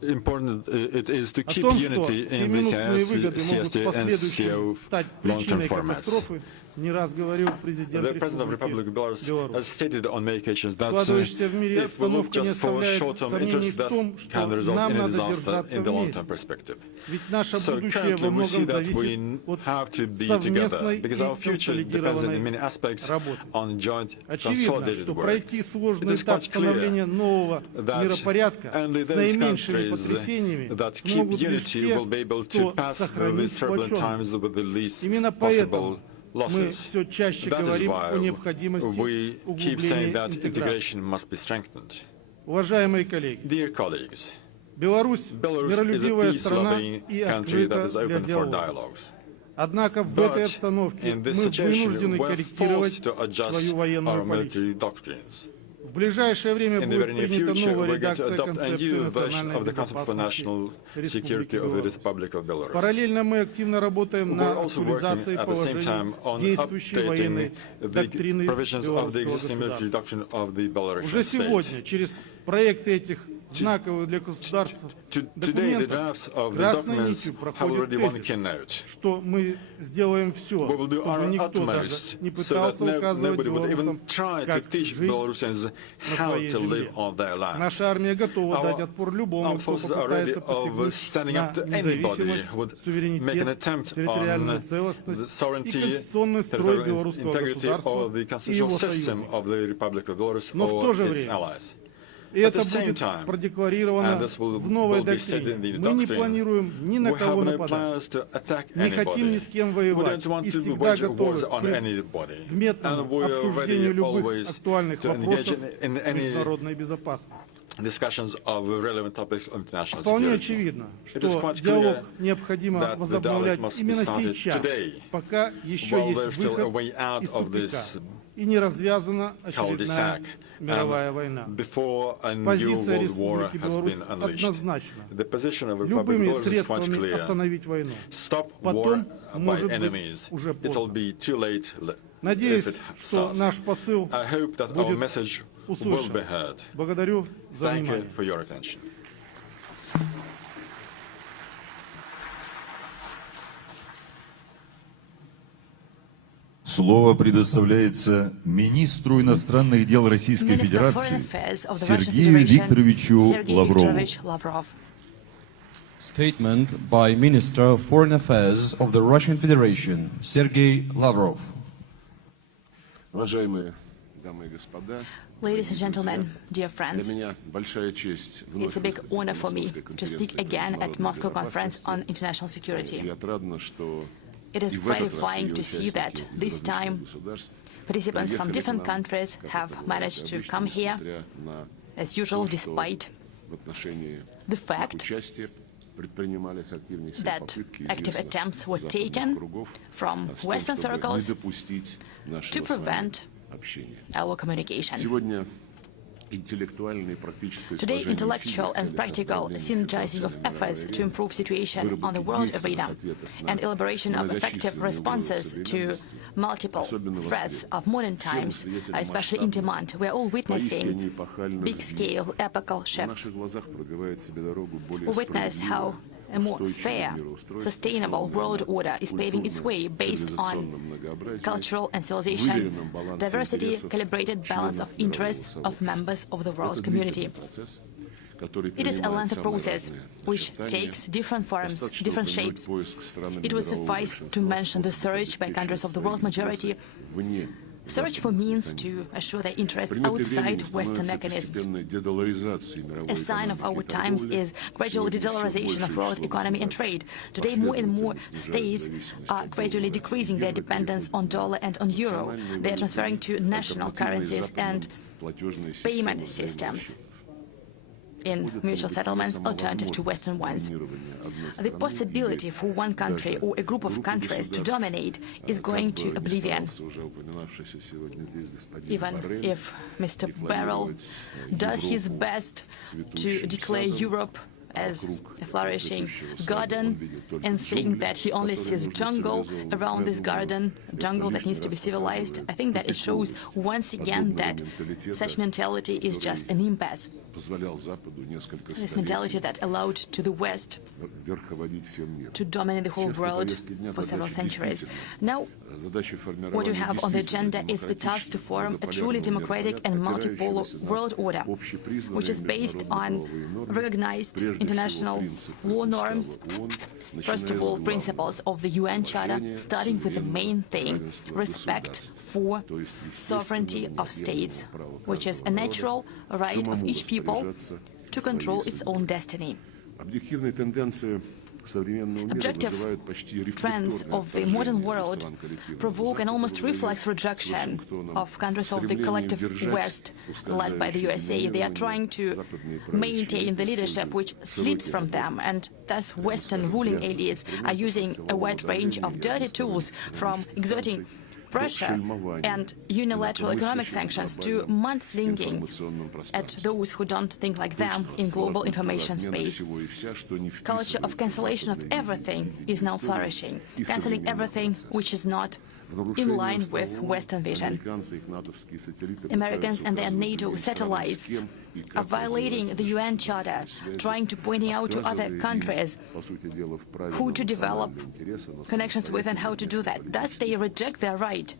Important it is to О keep том, что unity in the сиюминутные CIS, выгоды могут в CST and последующем CO стать long-term причиной formats. катастрофы, не раз говорил президент The President of the Republic of Belarus has Беларусь. stated on many occasions that Складывающаяся в мире if we look обстановка не just for оставляет short-term сомнений interests, в that том, can что result нам in a надо disaster держаться in the long-term вместе. perspective. Ведь наше So будущее currently во we многом see that зависит we от have to be совместной together, because и our future depends in many консолидированной aspects работы. on joint Очевидно, consolidated что work. пройти сложный It is этап quite становления нового that миропорядка only с those наименьшими countries потрясениями that keep смогут лишь unity те, will be able кто to pass through сохранит these turbulent сплоченность. times with the least Именно possible поэтому мы losses. все чаще That is говорим why о необходимости we keep saying углубления that интеграции. integration must be strengthened. Уважаемые коллеги, Dear colleagues, Беларусь Belarus is a миролюбивая страна peace-loving и country that открыта is для open for диалога. dialogues. Однако в But этой обстановке in this мы situation, вынуждены we're корректировать forced to adjust свою our военную политику. military doctrines. В ближайшее время In the будет very near принята future, новая we're going to редакция adopt a концепции new version национальной of the concept for безопасности national Республики security of the Беларусь. Republic of Belarus. Параллельно мы активно работаем We're на also working актуализации at the same time положений on действующей военной updating доктрины the provisions of the белорусского existing military государства. doctrine of the Belarusian Уже state. сегодня через проекты этих знаковых для государства Today, the документов drafts of the красной documents нитью have проходит already one тезис, keynote. что мы сделаем все, We will do чтобы our никто даже utmost не so пытался that указывать nobody would белорусам, even try to как teach жить Belarusians на how своей to live земле. on their land. Наша армия готова Our дать отпор любому, armed кто forces are ready попытается of посягнуть standing на up to anybody независимость, who would make an суверенитет, attempt территориальную on the целостность и sovereignty, конституционный строй territorial белорусского integrity, государства or the и constitutional его system союзников. of the Republic of Belarus Но в or то же its время allies. И At это the same будет time, продекларировано and this will в новой be said in доктрине. the Мы не doctrine, планируем ни на We кого have no нападать, plans to attack не хотим ни anybody. с кем We воевать don't want и to всегда wage wars готовы on к anybody. And методному we are обсуждению ready любых always актуальных to engage вопросов in any международной безопасности. discussions of relevant topics of international Вполне security. очевидно, It is что quite диалог clear необходимо that the возобновлять dialogue must be именно started сейчас, today, пока еще while есть there's still a выход way out из of тупика this и не развязана очередная cul-de-sac, мировая война. before a new Позиция world war Республики has Беларусь been unleashed. однозначна. The position of the Republic of Любыми Belarus is quite средствами clear. остановить войну. Stop war Потом, by может быть, enemies. уже It'll поздно. be too late if Надеюсь, it что starts. наш посыл I hope that our будет message will услышан. be heard. Благодарю за Thank you внимание. for your attention. Слово предоставляется министру иностранных дел Российской Федерации Сергею Викторовичу Лаврову. Statement by Minister of Foreign Affairs of the Russian Federation, Sergey Lavrov. Уважаемые дамы и господа, Ladies and gentlemen, dear для friends, меня большая честь it's a big honor for me to speak again at Moscow Conference on International Security. И отрадно, что It is и в этот раз gratifying ее to see that участники из this различных time государств participants from приехали к different нам, countries как have это managed to обычно, come here, несмотря на as usual, то, что despite в отношении the их fact участия предпринимались активнейшие that попытки active известных attempts were западных taken кругов from с тем, Western чтобы не circles допустить to нашего с вами prevent общения. our communication. Сегодня Today, intellectual and practical synergizing of efforts to improve situation on the world arena and elaboration of effective responses to multiple threats of modern times are especially in demand. We are all witnessing big-scale epochal shifts. We witness how a more fair, sustainable world order is paving its way based on cultural and civilization, diversity, calibrated balance of interests of members of the world community. It is a lengthy process which takes different forms, different shapes. It would suffice to mention the search by countries of the world majority, search for means to assure their interests outside Western mechanisms. A sign of our times is gradual de-dollarization of world economy and trade. Today, more and more states are gradually decreasing their dependence on dollar and on euro. They are transferring to national currencies and payment systems in mutual settlements alternative to Western ones. The possibility for one country or a group of countries to dominate is going to oblivion. Even if Mr. Beryl does his best to declare Europe as a flourishing garden and saying that he only sees jungle around this garden, jungle that needs to be civilized, I think that it shows once again that such mentality is just an impasse. This mentality that allowed to the West to dominate the whole world for several centuries. Now, what you have on the agenda is the task to form a truly democratic and multipolar world order, which is based on recognized international law norms, first of all, principles of the UN Charter, starting with the main thing, respect for sovereignty of states, which is a natural right of each people to control its own destiny. Objective trends of the modern world provoke an almost reflex rejection of countries of the collective West, led by the USA. They are trying to maintain the leadership which slips from them, and thus Western ruling elites are using a wide range of dirty tools, from exerting pressure and unilateral economic sanctions to mudslinging at those who don't think like them in global information space. Culture of cancellation of everything is now flourishing, cancelling everything which is not in line with Western vision. Americans and their NATO satellites are violating the UN Charter, trying to point out to other countries who to develop connections with and how to do that. Thus, they reject their right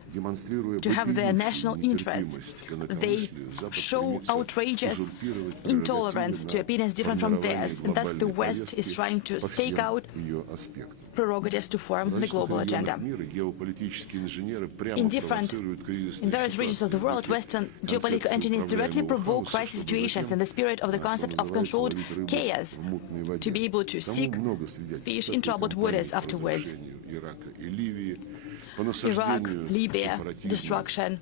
to have their national interests. They show outrageous intolerance to opinions different from theirs, and thus the West is trying to stake out prerogatives to form the global agenda. In various regions of the world, Western geopolitical engineers directly provoke crisis situations in the spirit of the concept of controlled chaos, to be able to seek fish in troubled waters afterwards. Iraq, Libya, destruction,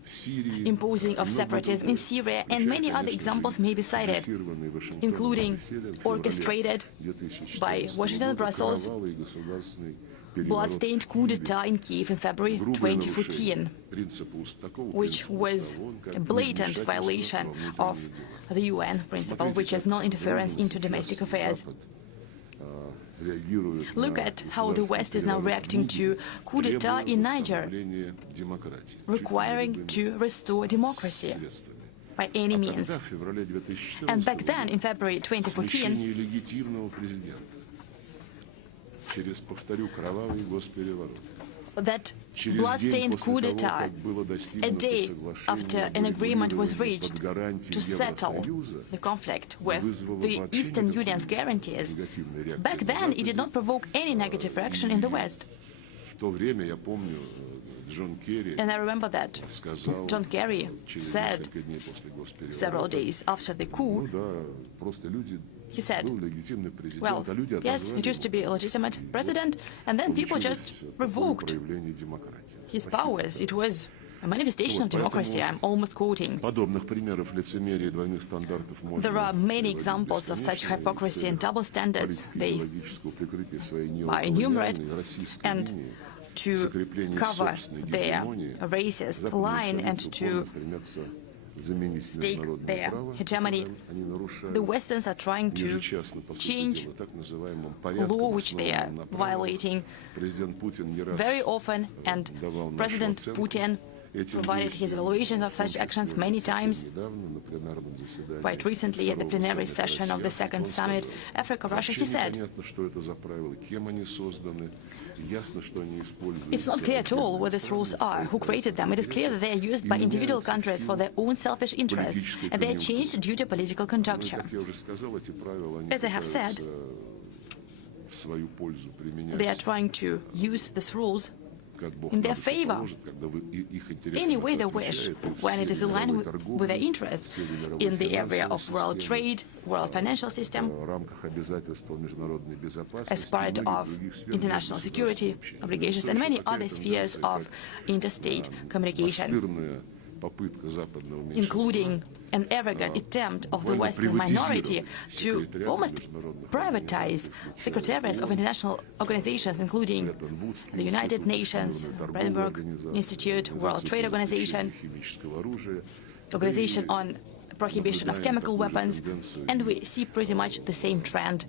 imposing of separatism in Syria, and many other examples may be cited, including orchestrated by Washington and Brussels, blood-stained coup d'etat in Kiev in February 2014, which was a blatant violation of the UN principle, which is non-interference into domestic affairs. Look at how the West is now reacting to coup d'etat in Niger, requiring to restore democracy by any means. And back then, in February 2014, that blood-stained coup d'etat, a day after an agreement was reached to settle the conflict with the Eastern Union's guarantees, back then it did not provoke any negative reaction in the West. And I remember that John Kerry said several days after the coup, he said, well, yes, it used to be a legitimate president, and then people just revoked his powers. It was a manifestation of democracy, I'm almost quoting. There are many examples of such hypocrisy and double standards. They are innumerate, and to cover their racist line and to stake their hegemony. The Westerns are trying to change law which they are violating very often, and President Putin provided his evaluations of such actions many times. Quite recently, at the plenary session of the second summit, Africa-Russia, he said, "It's not clear at all what these rules are, who created them. It is clear that they are used by individual countries for their own selfish interests, and they are changed due to political conjuncture. As I have said, they are trying to use these rules in their favor, any way they wish, when it is aligned with their interests in the area of world trade, world financial system, as part of international security obligations, and many other spheres of interstate communication, including an arrogant attempt of the Western minority to almost privatize secretariats of international organizations, including the United Nations, Brandenburg Institute, World Trade Organization, Organization on Prohibition of Chemical Weapons, and we see pretty much the same trend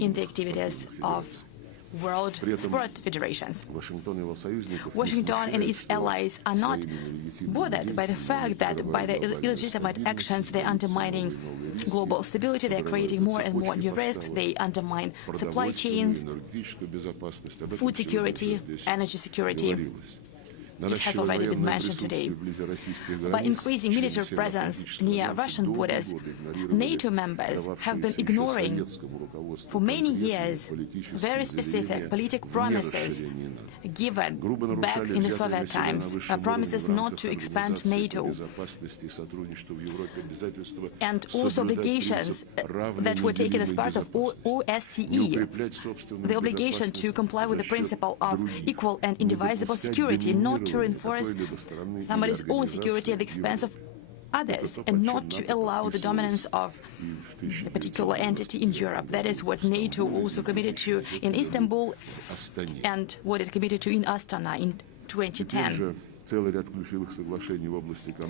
in the activities of world sport federations. Washington and its allies are not bothered by the fact that by their illegitimate actions they are undermining global stability, they are creating more and more new risks, they undermine supply chains, food security, energy security. It has already been mentioned today. By increasing military presence near Russian borders, NATO members have been ignoring for many years very specific political promises given back in the Soviet times, promises not to expand NATO, and also obligations that were taken as part of OSCE, the obligation to comply with the principle of equal and indivisible security, not to reinforce somebody's own security at the expense of others, and not to allow the dominance of a particular entity in Europe. That is what NATO also committed to in Istanbul and what it committed to in Astana in 2010.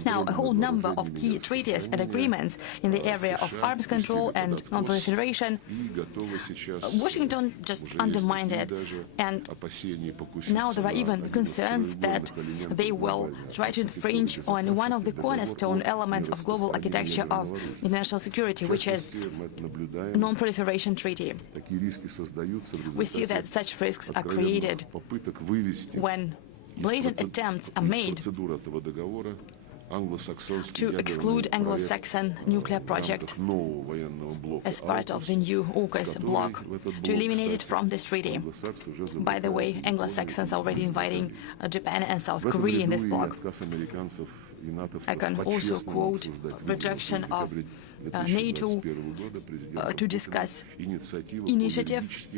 Now, a whole number of key treaties and agreements in the area of arms control and non-proliferation, Washington just undermined it, and now there are even concerns that they will try to infringe on one of the cornerstone elements of global architecture of international security, which is non-proliferation treaty. We see that such risks are created when blatant attempts are made to exclude Anglo-Saxon nuclear project as part of the new AUKUS bloc, to eliminate it from this treaty. By the way, Anglo-Saxons are already inviting Japan and South Korea in this bloc. I can also quote rejection of NATO to discuss initiative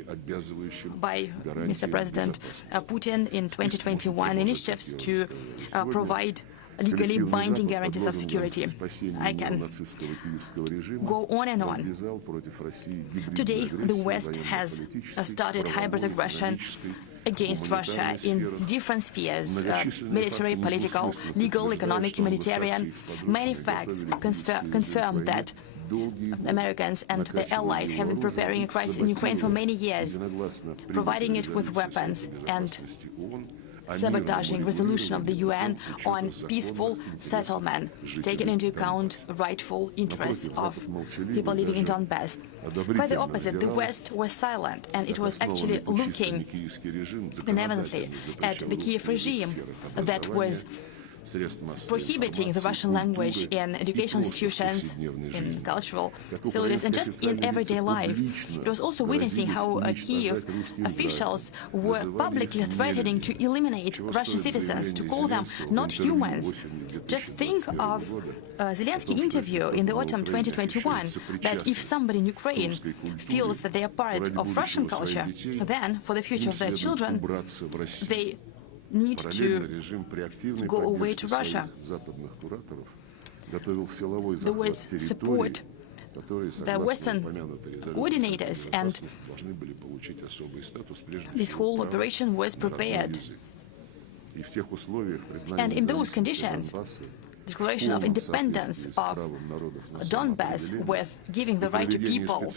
by Mr. President Putin in 2021, initiatives to provide legally binding guarantees of security. I can go on and on. Today, the West has started hybrid aggression against Russia in different spheres, military, political, legal, economic, humanitarian. Many facts confirm that Americans and their allies have been preparing a crisis in Ukraine for many years, providing it with weapons and sabotaging resolution of the UN on peaceful settlement, taking into account rightful interests of people living in Donbass. Quite the opposite, the West was silent, and it was actually looking benevolently at the Kiev regime that was prohibiting the Russian language in educational institutions, in cultural facilities, and just in everyday life. It was also witnessing how Kiev officials were publicly threatening to eliminate Russian citizens, to call them not humans. Just think of Zelensky's interview in the autumn 2021, that if somebody in Ukraine feels that they are part of Russian culture, then for the future of their children, they need to go away to Russia. The West support the Western coordinators, and this whole operation was prepared. And in those conditions, declaration of independence of Donbass with giving the right to people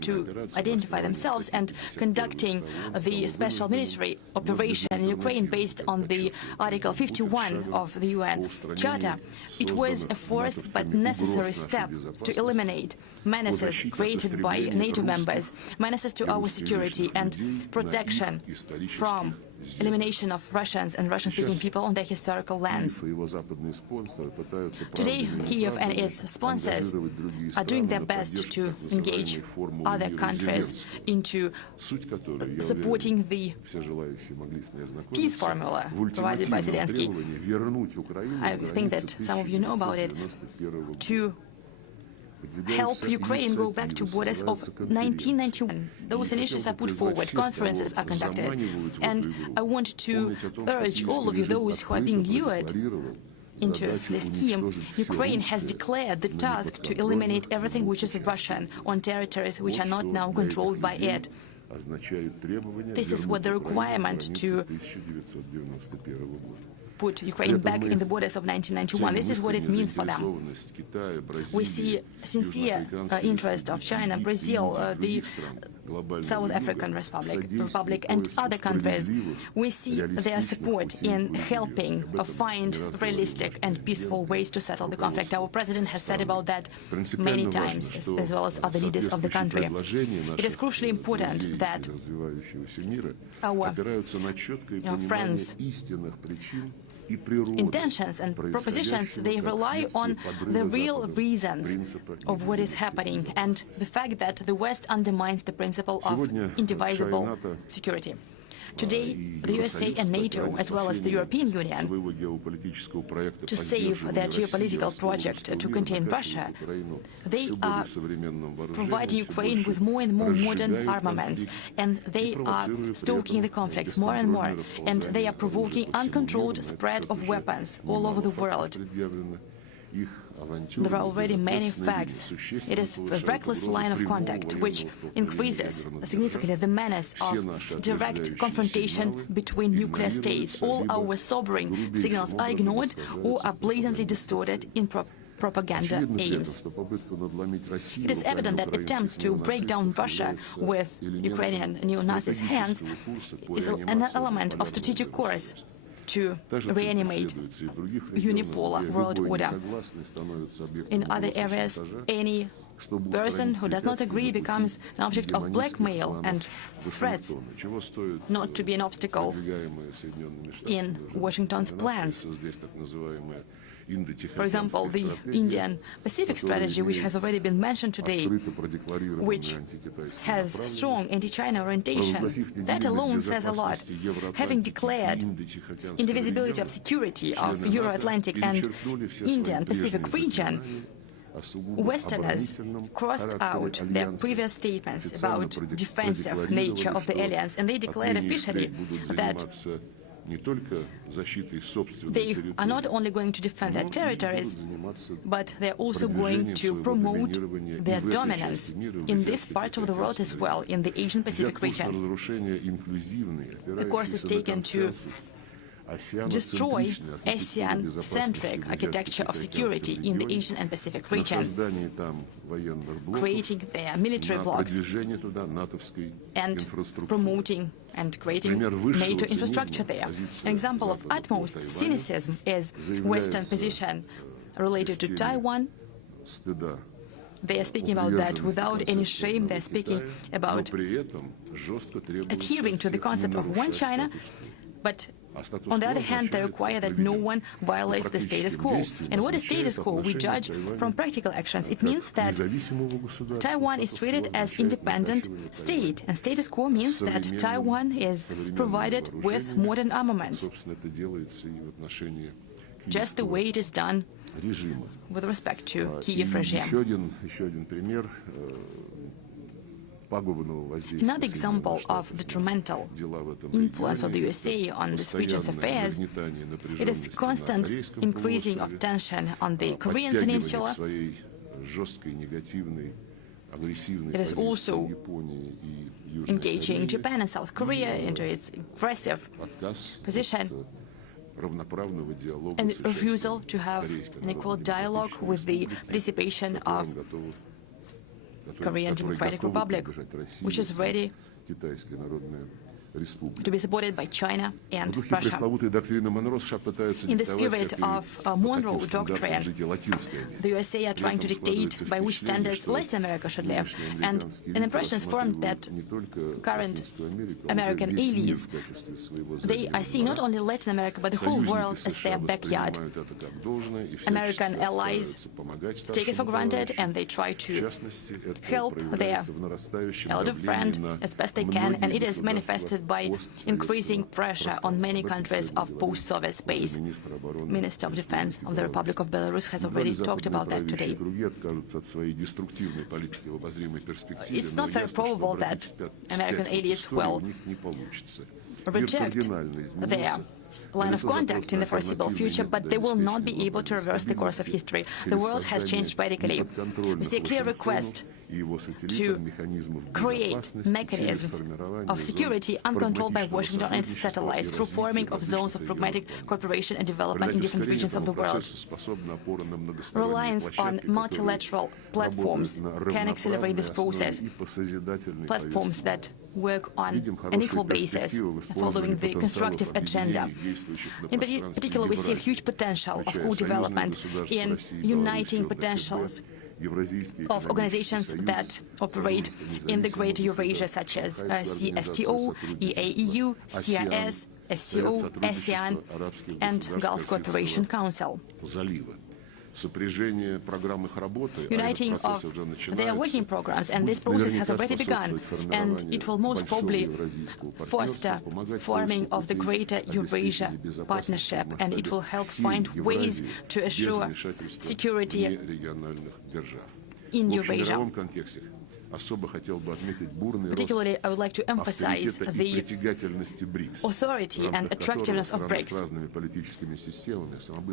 to identify themselves and conducting the special military operation in Ukraine based on the Article 51 of the UN Charter, it was a forced but necessary step to eliminate menaces created by NATO members, menaces to our security and protection from elimination of Russians and Russian-speaking people on their historical lands. Today, Kyiv and its sponsors are doing their best to engage other countries into supporting the peace formula provided by Zelensky. I think that some of you know about it. To help Ukraine go back to borders of 1991. Those initiatives are put forward, conferences are conducted, and I want to urge all of you, those who are being lured into this scheme. Ukraine has declared the task to eliminate everything which is Russian on territories which are not now controlled by it. This is what the requirement to put Ukraine back in the borders of 1991. This is what it means for them. We see sincere interest of China, Brazil, the South African Republic and other countries. We see their support in helping find realistic and peaceful ways to settle the conflict. Our president has said about that many times, as well as other leaders of the country. It is crucially important that our friends' intentions and propositions, they rely on the real reasons of what is happening and the fact that the West undermines the principle of indivisible security. Today, the USA and NATO, as well as the European Union, to save their geopolitical project to contain Russia, they are providing Ukraine with more and more modern armaments, and they are stoking the conflict more and more, and they are provoking uncontrolled spread of weapons all over the world. There are already many facts. It is a reckless line of conduct which increases significantly the menace of direct confrontation between nuclear states. All our sobering signals are ignored or are blatantly distorted in propaganda aims. It is evident that attempts to break down Russia with Ukrainian neo-Nazis' hands is an element of strategic course to reanimate unipolar world order. In other areas, any person who does not agree becomes an object of blackmail and threats, not to be an obstacle in Washington's plans. For example, the Indian-Pacific strategy, which has already been mentioned today, which has strong anti-China orientation, that alone says a lot. Having declared indivisibility of security of Euro-Atlantic and Indian-Pacific region, Westerners crossed out their previous statements about defensive nature of the alliance, and they declared officially that they are not only going to defend their territories, but they're also going to promote their dominance in this part of the world as well, in the Asian-Pacific region. The course is taken to destroy ASEAN-centric architecture of security in the Asian and Pacific region, creating their military blocs and promoting and creating NATO infrastructure there. An example of utmost cynicism is Western position related to Taiwan. They are speaking about that without any shame. They are speaking about adhering to the concept of one China, but on the other hand, they require that no one violates the status quo. And what is status quo? We judge from practical actions. It means that Taiwan is treated as independent state, and status quo means that Taiwan is provided with modern armaments, just the way it is done with respect to Kyiv regime. Another example of detrimental influence of the USA on this region's affairs, it is constant increasing of tension on the Korean Peninsula. It is also engaging Japan and South Korea into its aggressive position. and refusal to have an equal dialogue with the participation of Korean Democratic Republic, which is ready to be supported by China and Russia. In the spirit of Monroe Doctrine, the USA are trying to dictate by which standards Latin America should live, and an impression is formed that current American elites, they are seeing not only Latin America but the whole world as their backyard. American allies take it for granted and they try to help their elder friend as best they can, and it is manifested by increasing pressure on many countries of post-Soviet space. Minister of Defense of the Republic of Belarus has already talked about that today. It's not very probable that American elites will reject their line of contact in the foreseeable future, but they will not be able to reverse the course of history. The world has changed radically. We see a clear request to create mechanisms of security uncontrolled by Washington and its satellites through forming of zones of pragmatic cooperation and development in different regions of the world. Reliance on multilateral platforms can accelerate this process. Platforms that work on an equal basis, following the constructive agenda. In particular, we see a huge potential of co-development in uniting potentials of organizations that operate in the Greater Eurasia, such as CSTO, EAEU, CIS, SCO, ASEAN, and Gulf Cooperation Council. Uniting of their working programs, and this process has already begun, and it will most probably foster forming of the Greater Eurasia Partnership, and it will help find ways to assure security in Eurasia. Particularly, I would like to emphasize the authority and attractiveness of BRICS.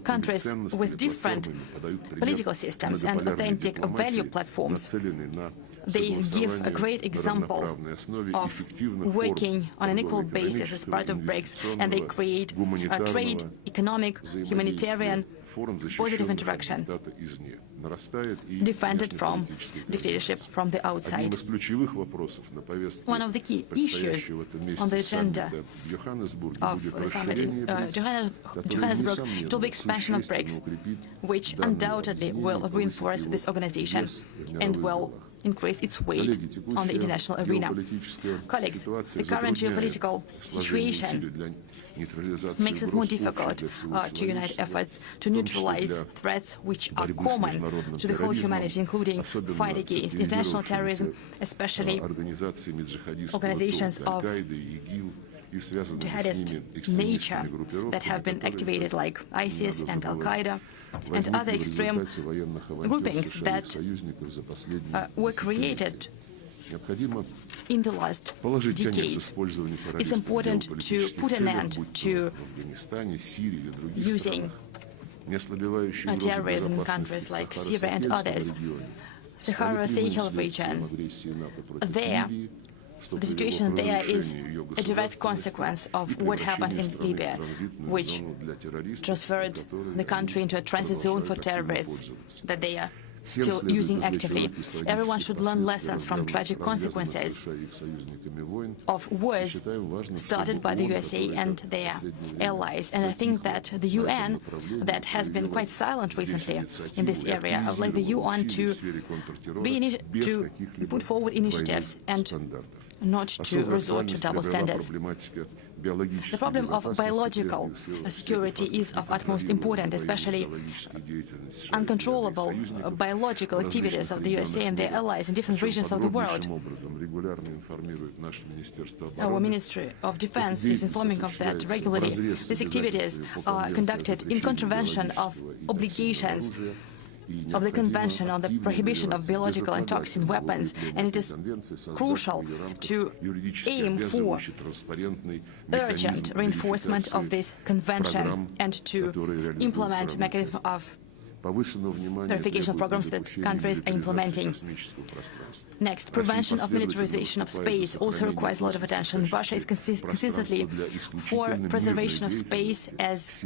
Countries with different political systems and authentic value platforms, they give a great example of working on an equal basis as part of BRICS, and they create trade, economic, humanitarian, positive interaction, defended from dictatorship from the outside. One of the key issues on the agenda of the summit in Johannesburg will be expansion of BRICS, which undoubtedly will reinforce this organization and will increase its weight on the international arena. Colleagues, the current geopolitical situation makes it more difficult to unite efforts to neutralize threats which are common to the whole humanity, including fight against international terrorism, especially organizations of jihadist nature that have been activated, like ISIS and Al-Qaeda, and other extreme groupings that were created in the last decades. It's important to put an end to using terrorism in countries like Syria and others. Sahara-Sahel region, the situation there is a direct consequence of what happened in Libya, which transferred the country into a transit zone for terrorists that they are still using actively. Everyone should learn lessons from tragic consequences of wars started by the USA and their allies. And I think that the UN, that has been quite silent recently in this area, I would like the UN to put forward initiatives and not to resort to double standards. The problem of biological security is of utmost importance, especially uncontrollable biological activities of the USA and their allies in different regions of the world. Our Ministry of Defense is informing of that regularly. These activities are conducted in contravention of obligations of the Convention on the Prohibition of Biological and Toxin Weapons, and it is crucial to aim for urgent reinforcement of this convention and to implement mechanism of verification programs that countries are implementing. Next, prevention of militarization of space also requires a lot of attention. Russia is consistently for preservation of space as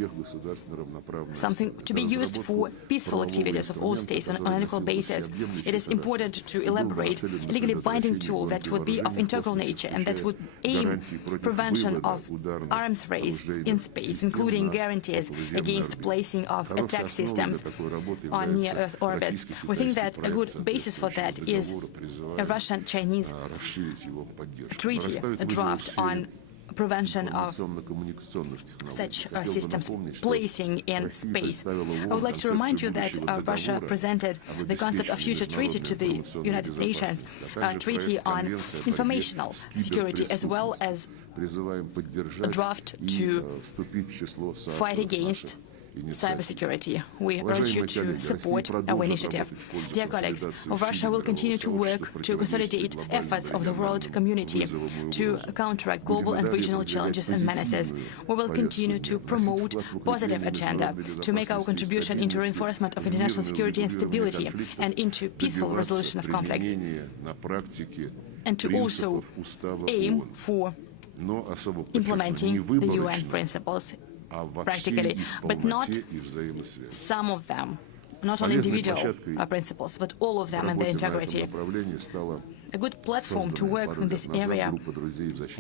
something to be used for peaceful activities of all states on an equal basis. It is important to elaborate a legally binding tool that would be of integral nature and that would aim prevention of arms race in space, including guarantees against placing of attack systems on near-Earth orbits. We think that a good basis for that is a Russian-Chinese treaty, a draft on prevention of such systems placing in space. I would like to remind you that Russia presented the concept of future treaty to the United Nations, a treaty on informational security, as well as a draft to fight against cybersecurity. We urge you to support our initiative. Dear colleagues, Russia will continue to work to consolidate efforts of the world community to counteract global and regional challenges and menaces. We will continue to promote positive agenda to make our contribution into reinforcement of international security and stability and into peaceful resolution of conflicts, and to also aim for implementing the UN principles practically, but not some of them, not on individual principles, but all of them and their integrity. A good platform to work in this area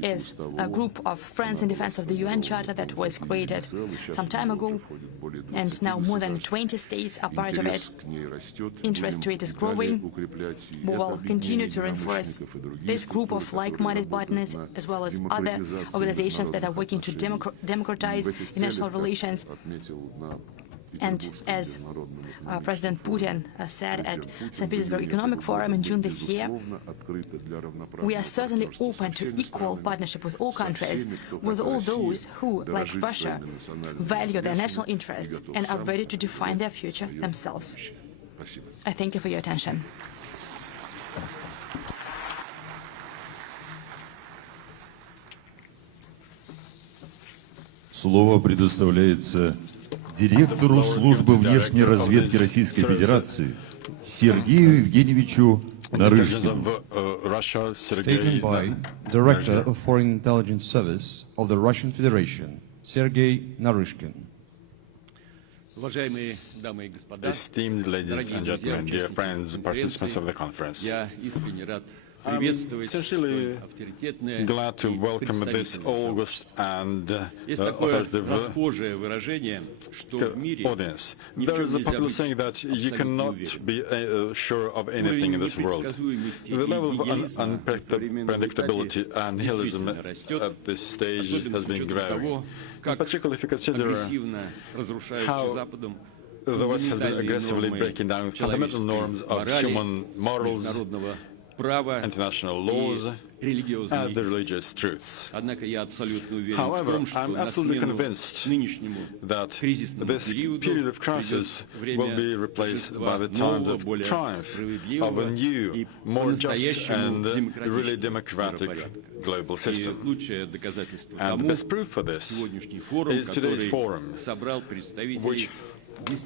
is a group of Friends in Defense of the UN Charter that was created some time ago, and now more than 20 states are part of it. Interest to it is growing. We will continue to reinforce this group of like-minded partners, as well as other organizations that are working to democratize international relations. And as President Putin said at St. Petersburg Economic Forum in June this year, we are certainly open to equal partnership with all countries, with all those who, like Russia, value their national interests and are ready to define their future themselves. I thank you for your attention. Слово предоставляется директору службы внешней разведки Российской Федерации Сергею Евгеньевичу Naryshkin. Statement by Director of Foreign Intelligence Service of the Russian Federation, Sergey Naryshkin. Esteemed ladies and gentlemen, dear friends, participants of the conference, I'm essentially glad to welcome this august and authoritative audience. There is a popular saying that you cannot be sure of anything in this world. The level of unpredictability and nihilism at this stage has been growing, particularly if you consider how the West has been aggressively breaking down fundamental norms of human morals, international laws, and the religious truths. However, I'm absolutely convinced that this period of crisis will be replaced by the times of triumph of a new, more just and really democratic global system. And the best proof for this is today's forum, which is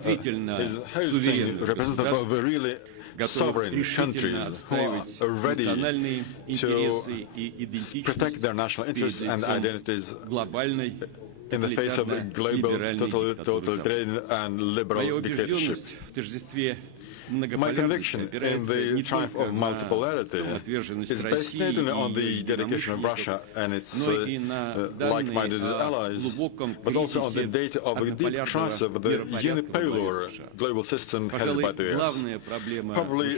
hosting representatives of the really sovereign countries who are ready to protect their national interests and identities in the face of a global totalitarian and liberal dictatorship. My conviction in the triumph of multipolarity is based not only on the dedication of Russia and its like-minded allies, but also on the data of a deep crisis of the unipolar global system headed by the US. Probably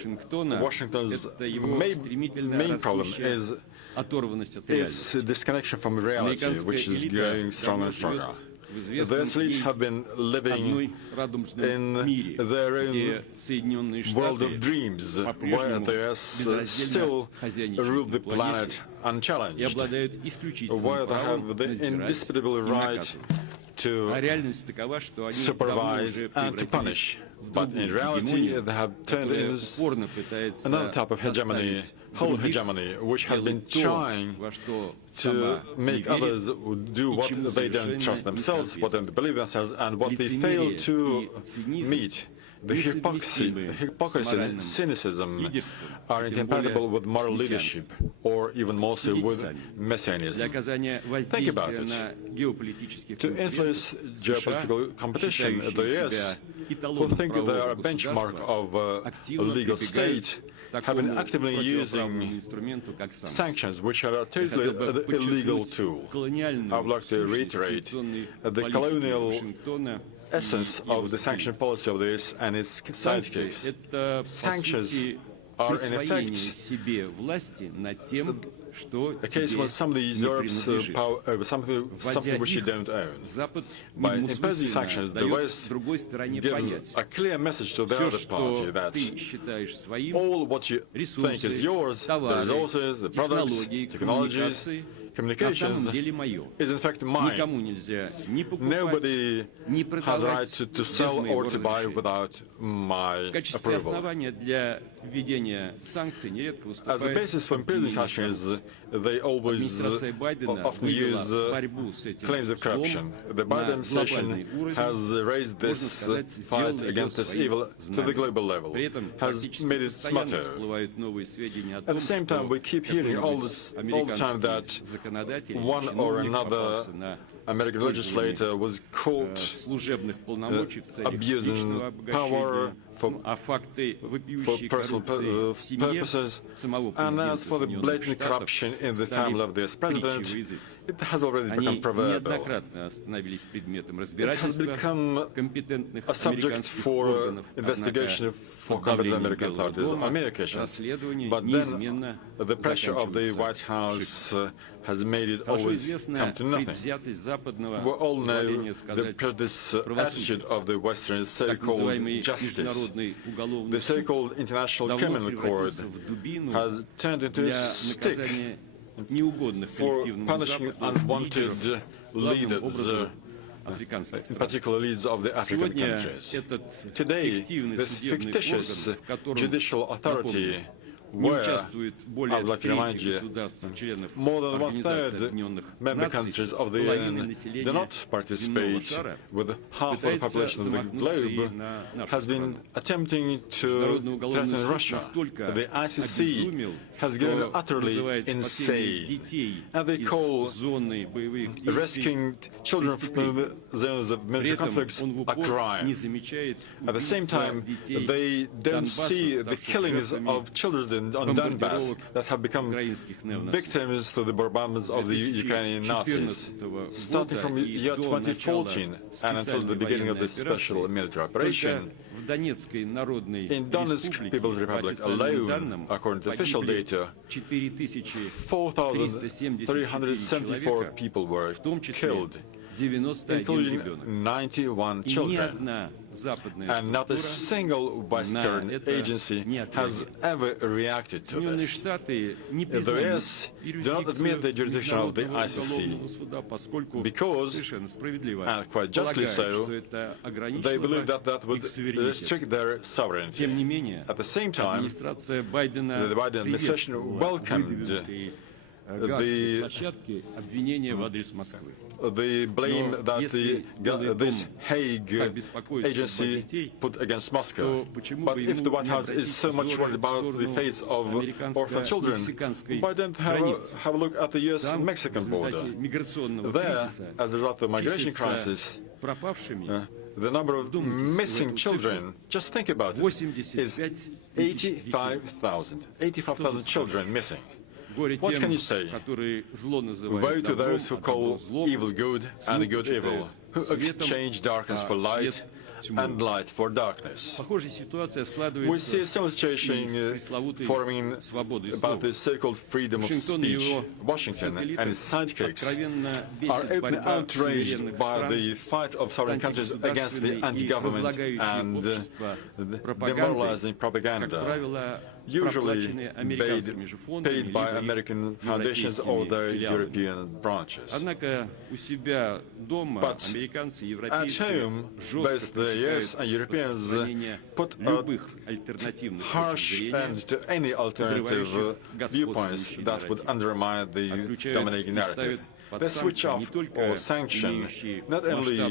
Washington's main problem is its disconnection from reality, which is growing stronger and stronger. The elites have been living in their own world of dreams, where the US still rule the planet unchallenged, where they have the indisputable right to supervise and to punish. But in reality, they have turned in another type of hegemony, whole hegemony, which has been trying to make others do what they don't trust themselves, what they don't believe themselves, and what they fail to meet The hypocrisy and cynicism are incompatible with moral leadership, or even more so with messianism. Think about it. To influence geopolitical competition, the US, who think they are a benchmark of a legal state, have been actively using sanctions, which are a totally illegal tool. I would like to reiterate the colonial essence of the sanction policy of the US and its sidekicks. Sanctions are, in effect, a case when somebody usurps power over something which you don't own. By imposing sanctions, the West gives a clear message to the other party that all what you think is yours, the resources, the products, technologies, communications, is in fact mine. Nobody has a right to sell or to buy without my approval. As a basis for imposing sanctions, they always often use claims of corruption. The Biden administration has raised this fight against this evil to the global level, has made it smarter. At the same time, we keep hearing all the time that one or another American legislator was caught abusing power for personal purposes. And as for the blatant corruption in the family of this president, it has already become proverbial. It has become a subject for investigation for competent American authorities on many occasions. But then the pressure of the White House has made it always come to nothing. We all know the prejudice attitude of the Western so-called justice. The so-called International Criminal Court has turned into a stick for punishing unwanted leaders, in particular leaders of the African countries. Today, this fictitious judicial authority, where, I would like to remind you, more than one-third member countries of the UN do not participate, with half of the population of the globe, has been attempting to threaten Russia. The ICC has gone utterly insane, and they call rescuing children from zones of military conflicts a crime. At the same time, they don't see the killings of children on Donbass that have become victims to the bombardments of the Ukrainian Nazis. Starting from the year 2014 and until the beginning of this special military operation, in Donetsk People's Republic alone, according to official data, 4,374 people were killed, including 91 children. And not a single Western agency has ever reacted to this. The US do not admit the jurisdiction of the ICC because, and quite justly so, they believe that that would restrict their sovereignty. At the same time, the Biden administration welcomed the blame that this Hague agency put against Moscow. But if the White House is so much worried about the fate of orphan children, why don't have a look at the US-Mexican border? There, as a result of the migration crisis, the number of missing children, just think about it, is 85,000. 85,000 children missing. What can you say? Woe to those who call evil good and good evil, who exchange darkness for light and light for darkness. We see a similar situation forming about the so-called freedom of speech. Washington and its sidekicks are openly outraged by the fight of sovereign countries against the anti-government and demoralizing propaganda, usually paid by American foundations or their European branches. But at home, both the US and Europeans put a harsh end to any alternative viewpoints that would undermine the dominating narrative. They switch off or sanction not only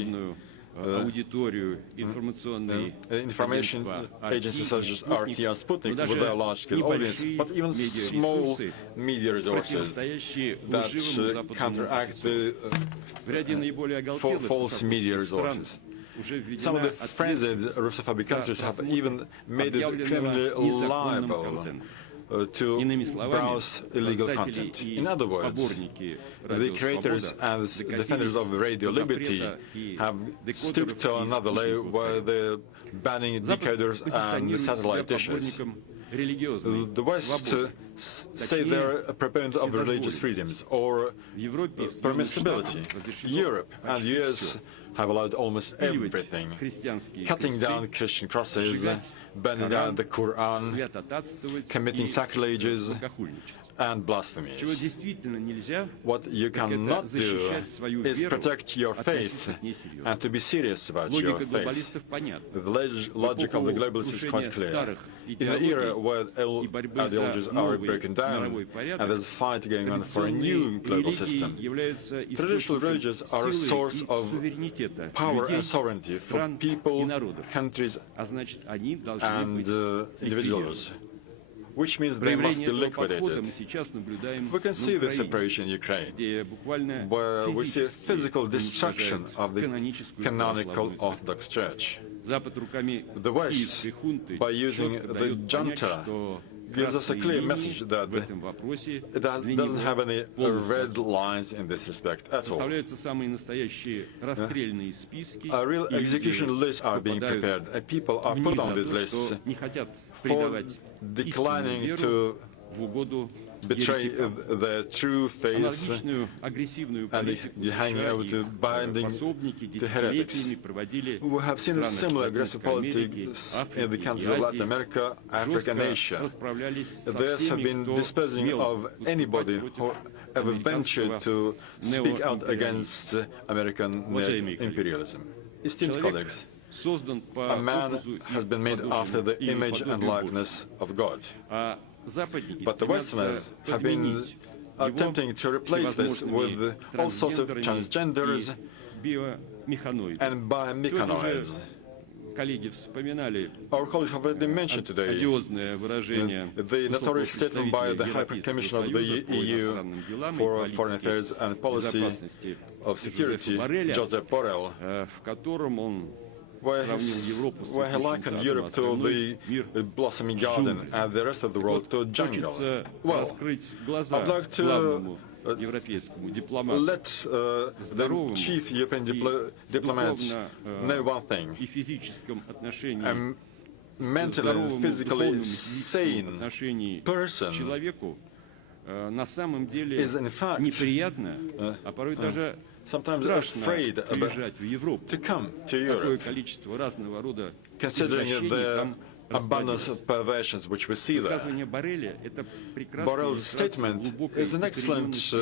information agencies such as RT and Sputnik with their large-scale audience, but even small media resources that counteract the false media resources. Some of the frenzied Russophobic countries have even made it criminally liable to browse illegal content. In other words, the creators and defenders of radio liberty have stooped to another layer where they're banning decoders and satellite dishes. The West say they're a proponent of religious freedoms or permissibility. Europe and the US have allowed almost everything, cutting down Christian crosses, burning down the Quran, committing sacrileges and blasphemies. What you cannot do is protect your faith and to be serious about your faith. The logic of the globalists is quite clear. In an era where old ideologies are broken down and there's a fight going on for a new global system, traditional religions are a source of power and sovereignty for people, countries, and individuals, which means they must be liquidated. We can see this approach in Ukraine, where we see a physical destruction of the canonical Orthodox Church. The West, by using the junta, gives us a clear message that it doesn't have any red lines in this respect at all. Real execution lists are being prepared, and people are put on these lists for declining to betray their true faith and hanging over to binding to heretics. We have seen similar aggressive politics in the countries of Latin America, Africa and Asia. They have been disposing of anybody who ever ventured to speak out against American imperialism. Esteemed colleagues, a man has been made after the image and likeness of God. But the Westerners have been attempting to replace this with all sorts of transgenders and biomechanoids. Our colleagues have already mentioned today the notorious statement by the High Commissioner of the EU for Foreign Affairs and Policy of Security, Josep Borrell, where he likened Europe to the blossoming garden and the rest of the world to a jungle. Well, I'd like to let the chief European diplomats know one thing. A mentally and physically sane person is in fact sometimes afraid to come to Europe, considering the abundance of perversions which we see there. Borrell's statement is an excellent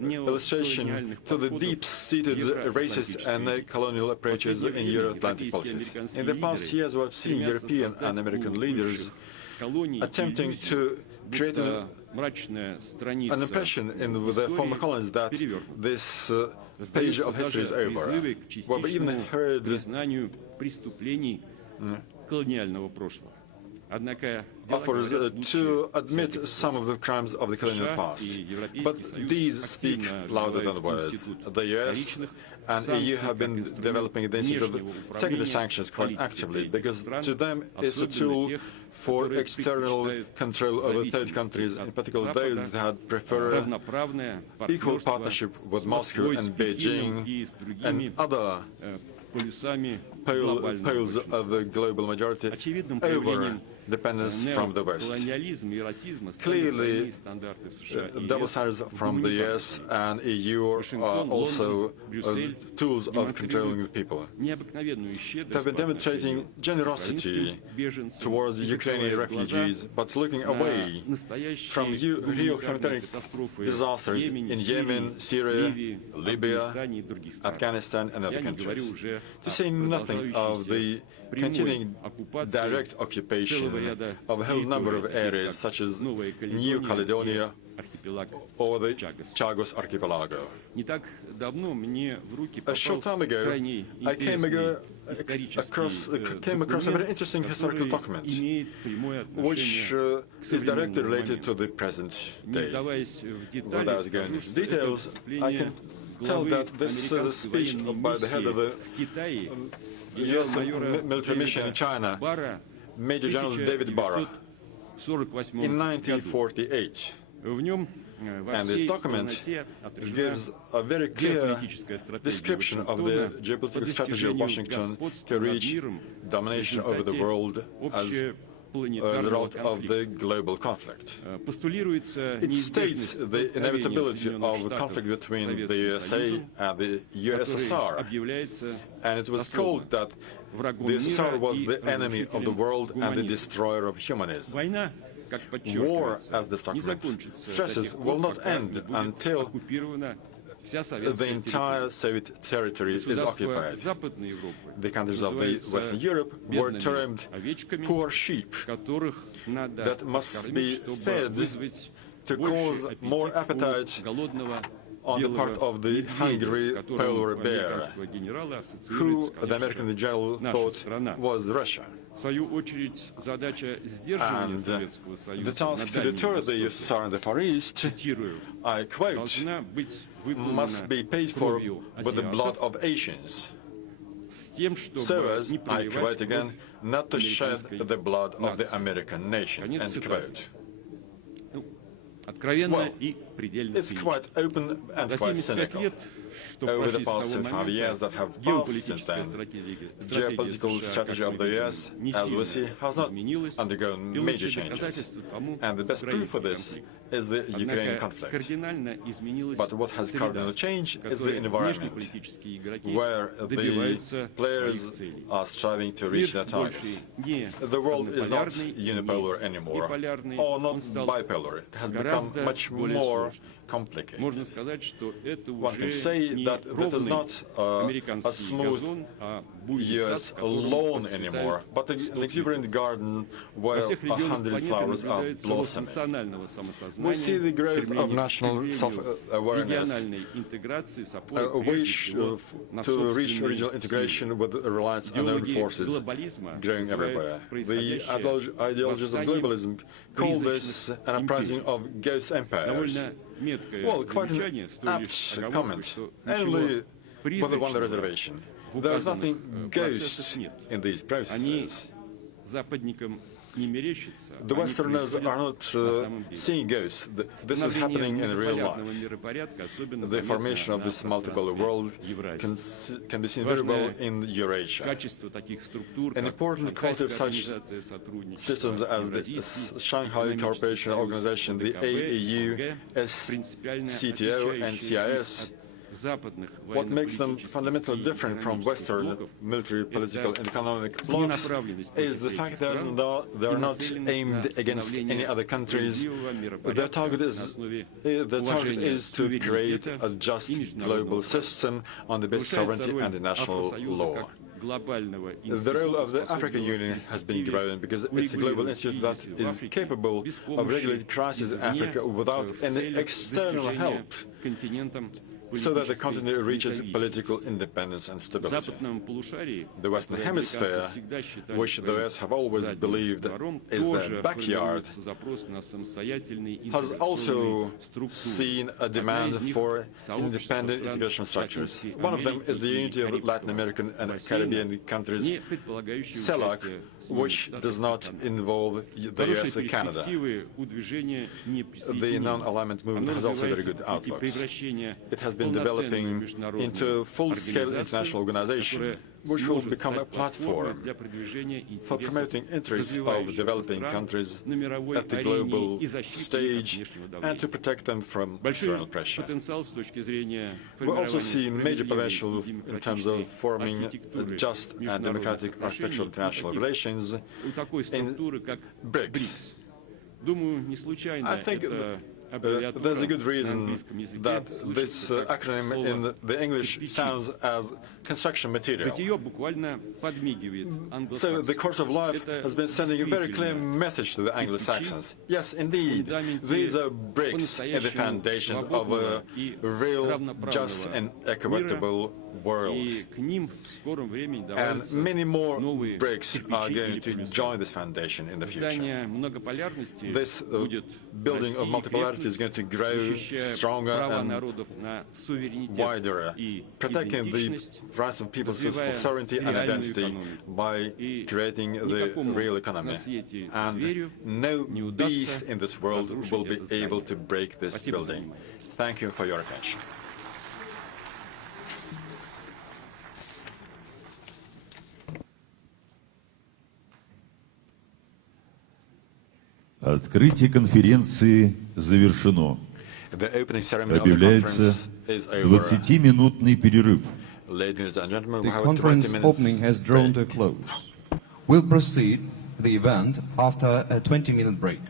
illustration to the deep-seated racist and colonial approaches in Euro-Atlantic policies. In the past years, we have seen European and American leaders attempting to create an impression in the former colonies that this page of history is over. Well, we even heard offers to admit some of the crimes of the colonial past. But these speak louder than words. The US and EU have been developing the institute of secondary sanctions quite actively, because to them it's a tool for external control over third countries, in particular those that prefer equal partnership with Moscow and Beijing and other poles of the global majority over dependence from the West. Clearly, double standards from the US and EU are also tools of controlling the people. They have been demonstrating generosity towards the Ukrainian refugees, but looking away from real humanitarian disasters in Yemen, Syria, Libya, Afghanistan and other countries. To say nothing warning of the continuing direct occupation of a whole number of areas, such as New Caledonia or the Chagos Archipelago. A short time ago, I came across a very interesting historical document, which is directly related to the present day. Without going into details, I can tell that this is a speech by the head of the U.S. military mission in China, Major General David Barra, in 1948. And this document gives a very clear description of the geopolitical strategy of Washington to reach domination over the world as a result of the global conflict. It states the inevitability of a conflict between the USA and the USSR, and it was called that the USSR was the enemy of the world and the destroyer of humanism. War, as this document stresses, will not end until the entire Soviet territory is occupied. The countries of Western Europe were termed poor sheep that must be fed to cause more appetite on the part of the hungry polar bear, who the American general thought was Russia. And the task to deter the USSR and the Far East, I quote, must be paid for with the blood of Asians, so as, I quote again, not to shed the blood of the American nation, end quote. Well, it's quite open and quite cynical. Over the past 5 years that have passed since then, the geopolitical strategy of the US, as we see, has not undergone major changes. And the best proof for this is the Ukraine conflict. But what has cardinally changed is the environment, where the players are striving to reach their targets. The world is not unipolar anymore, or not bipolar. It has become much more complicated. One can say that this is not a smooth US lawn anymore, but an exuberant garden where 100 flowers are blossoming. We see the growth of national self-awareness, a wish to reach regional integration with reliance on own forces growing everywhere. The ideologies of globalism call this an uprising of ghost empires. Well, quite an apt comment, only with the one reservation. There is nothing ghost in these processes. The Westerners are not seeing ghosts. This is happening in real life. The formation of this multipolar world can be seen very well in Eurasia. An important quality of such systems as the Shanghai Cooperation Organization, the AAU, SCTO, and CIS, what makes them fundamentally different from Western military, political, and economic blocs is the fact that they are not aimed against any other countries. Their target is to create a just global system on the basis of sovereignty and international law. The role of the African Union has been growing because it's a global institute that is capable of regulating crises in Africa without any external help, so that the continent reaches political independence and stability. The Western Hemisphere, which the US have always believed is their backyard, has also seen a demand for independent integration structures. One of them is the unity of Latin American and Caribbean countries, CELAC, which does not involve the US and Canada. The non-alignment movement has also very good outlooks. It has been developing into a full-scale international organization, which will become a platform for promoting interests of developing countries at the global stage and to protect them from external pressure. We also see major potential in terms of forming a just and democratic architecture of international relations in BRICS. I think There's a good reason that this acronym in the English sounds as construction material. So the course of life has been sending a very clear message to the Anglo-Saxons. Yes, indeed, these are bricks in the foundations of a real, just and equitable world. And many more bricks are going to join this foundation in the future. This building of multipolarity is going to grow stronger and wider, protecting the rights of peoples to sovereignty and identity by creating the real economy. And no beast in this world will be able to break this building. Thank you for your attention. Открытие конференции завершено. Объявляется 20-минутный перерыв. The conference opening has drawn to a close. We'll proceed the event after a 20-minute break.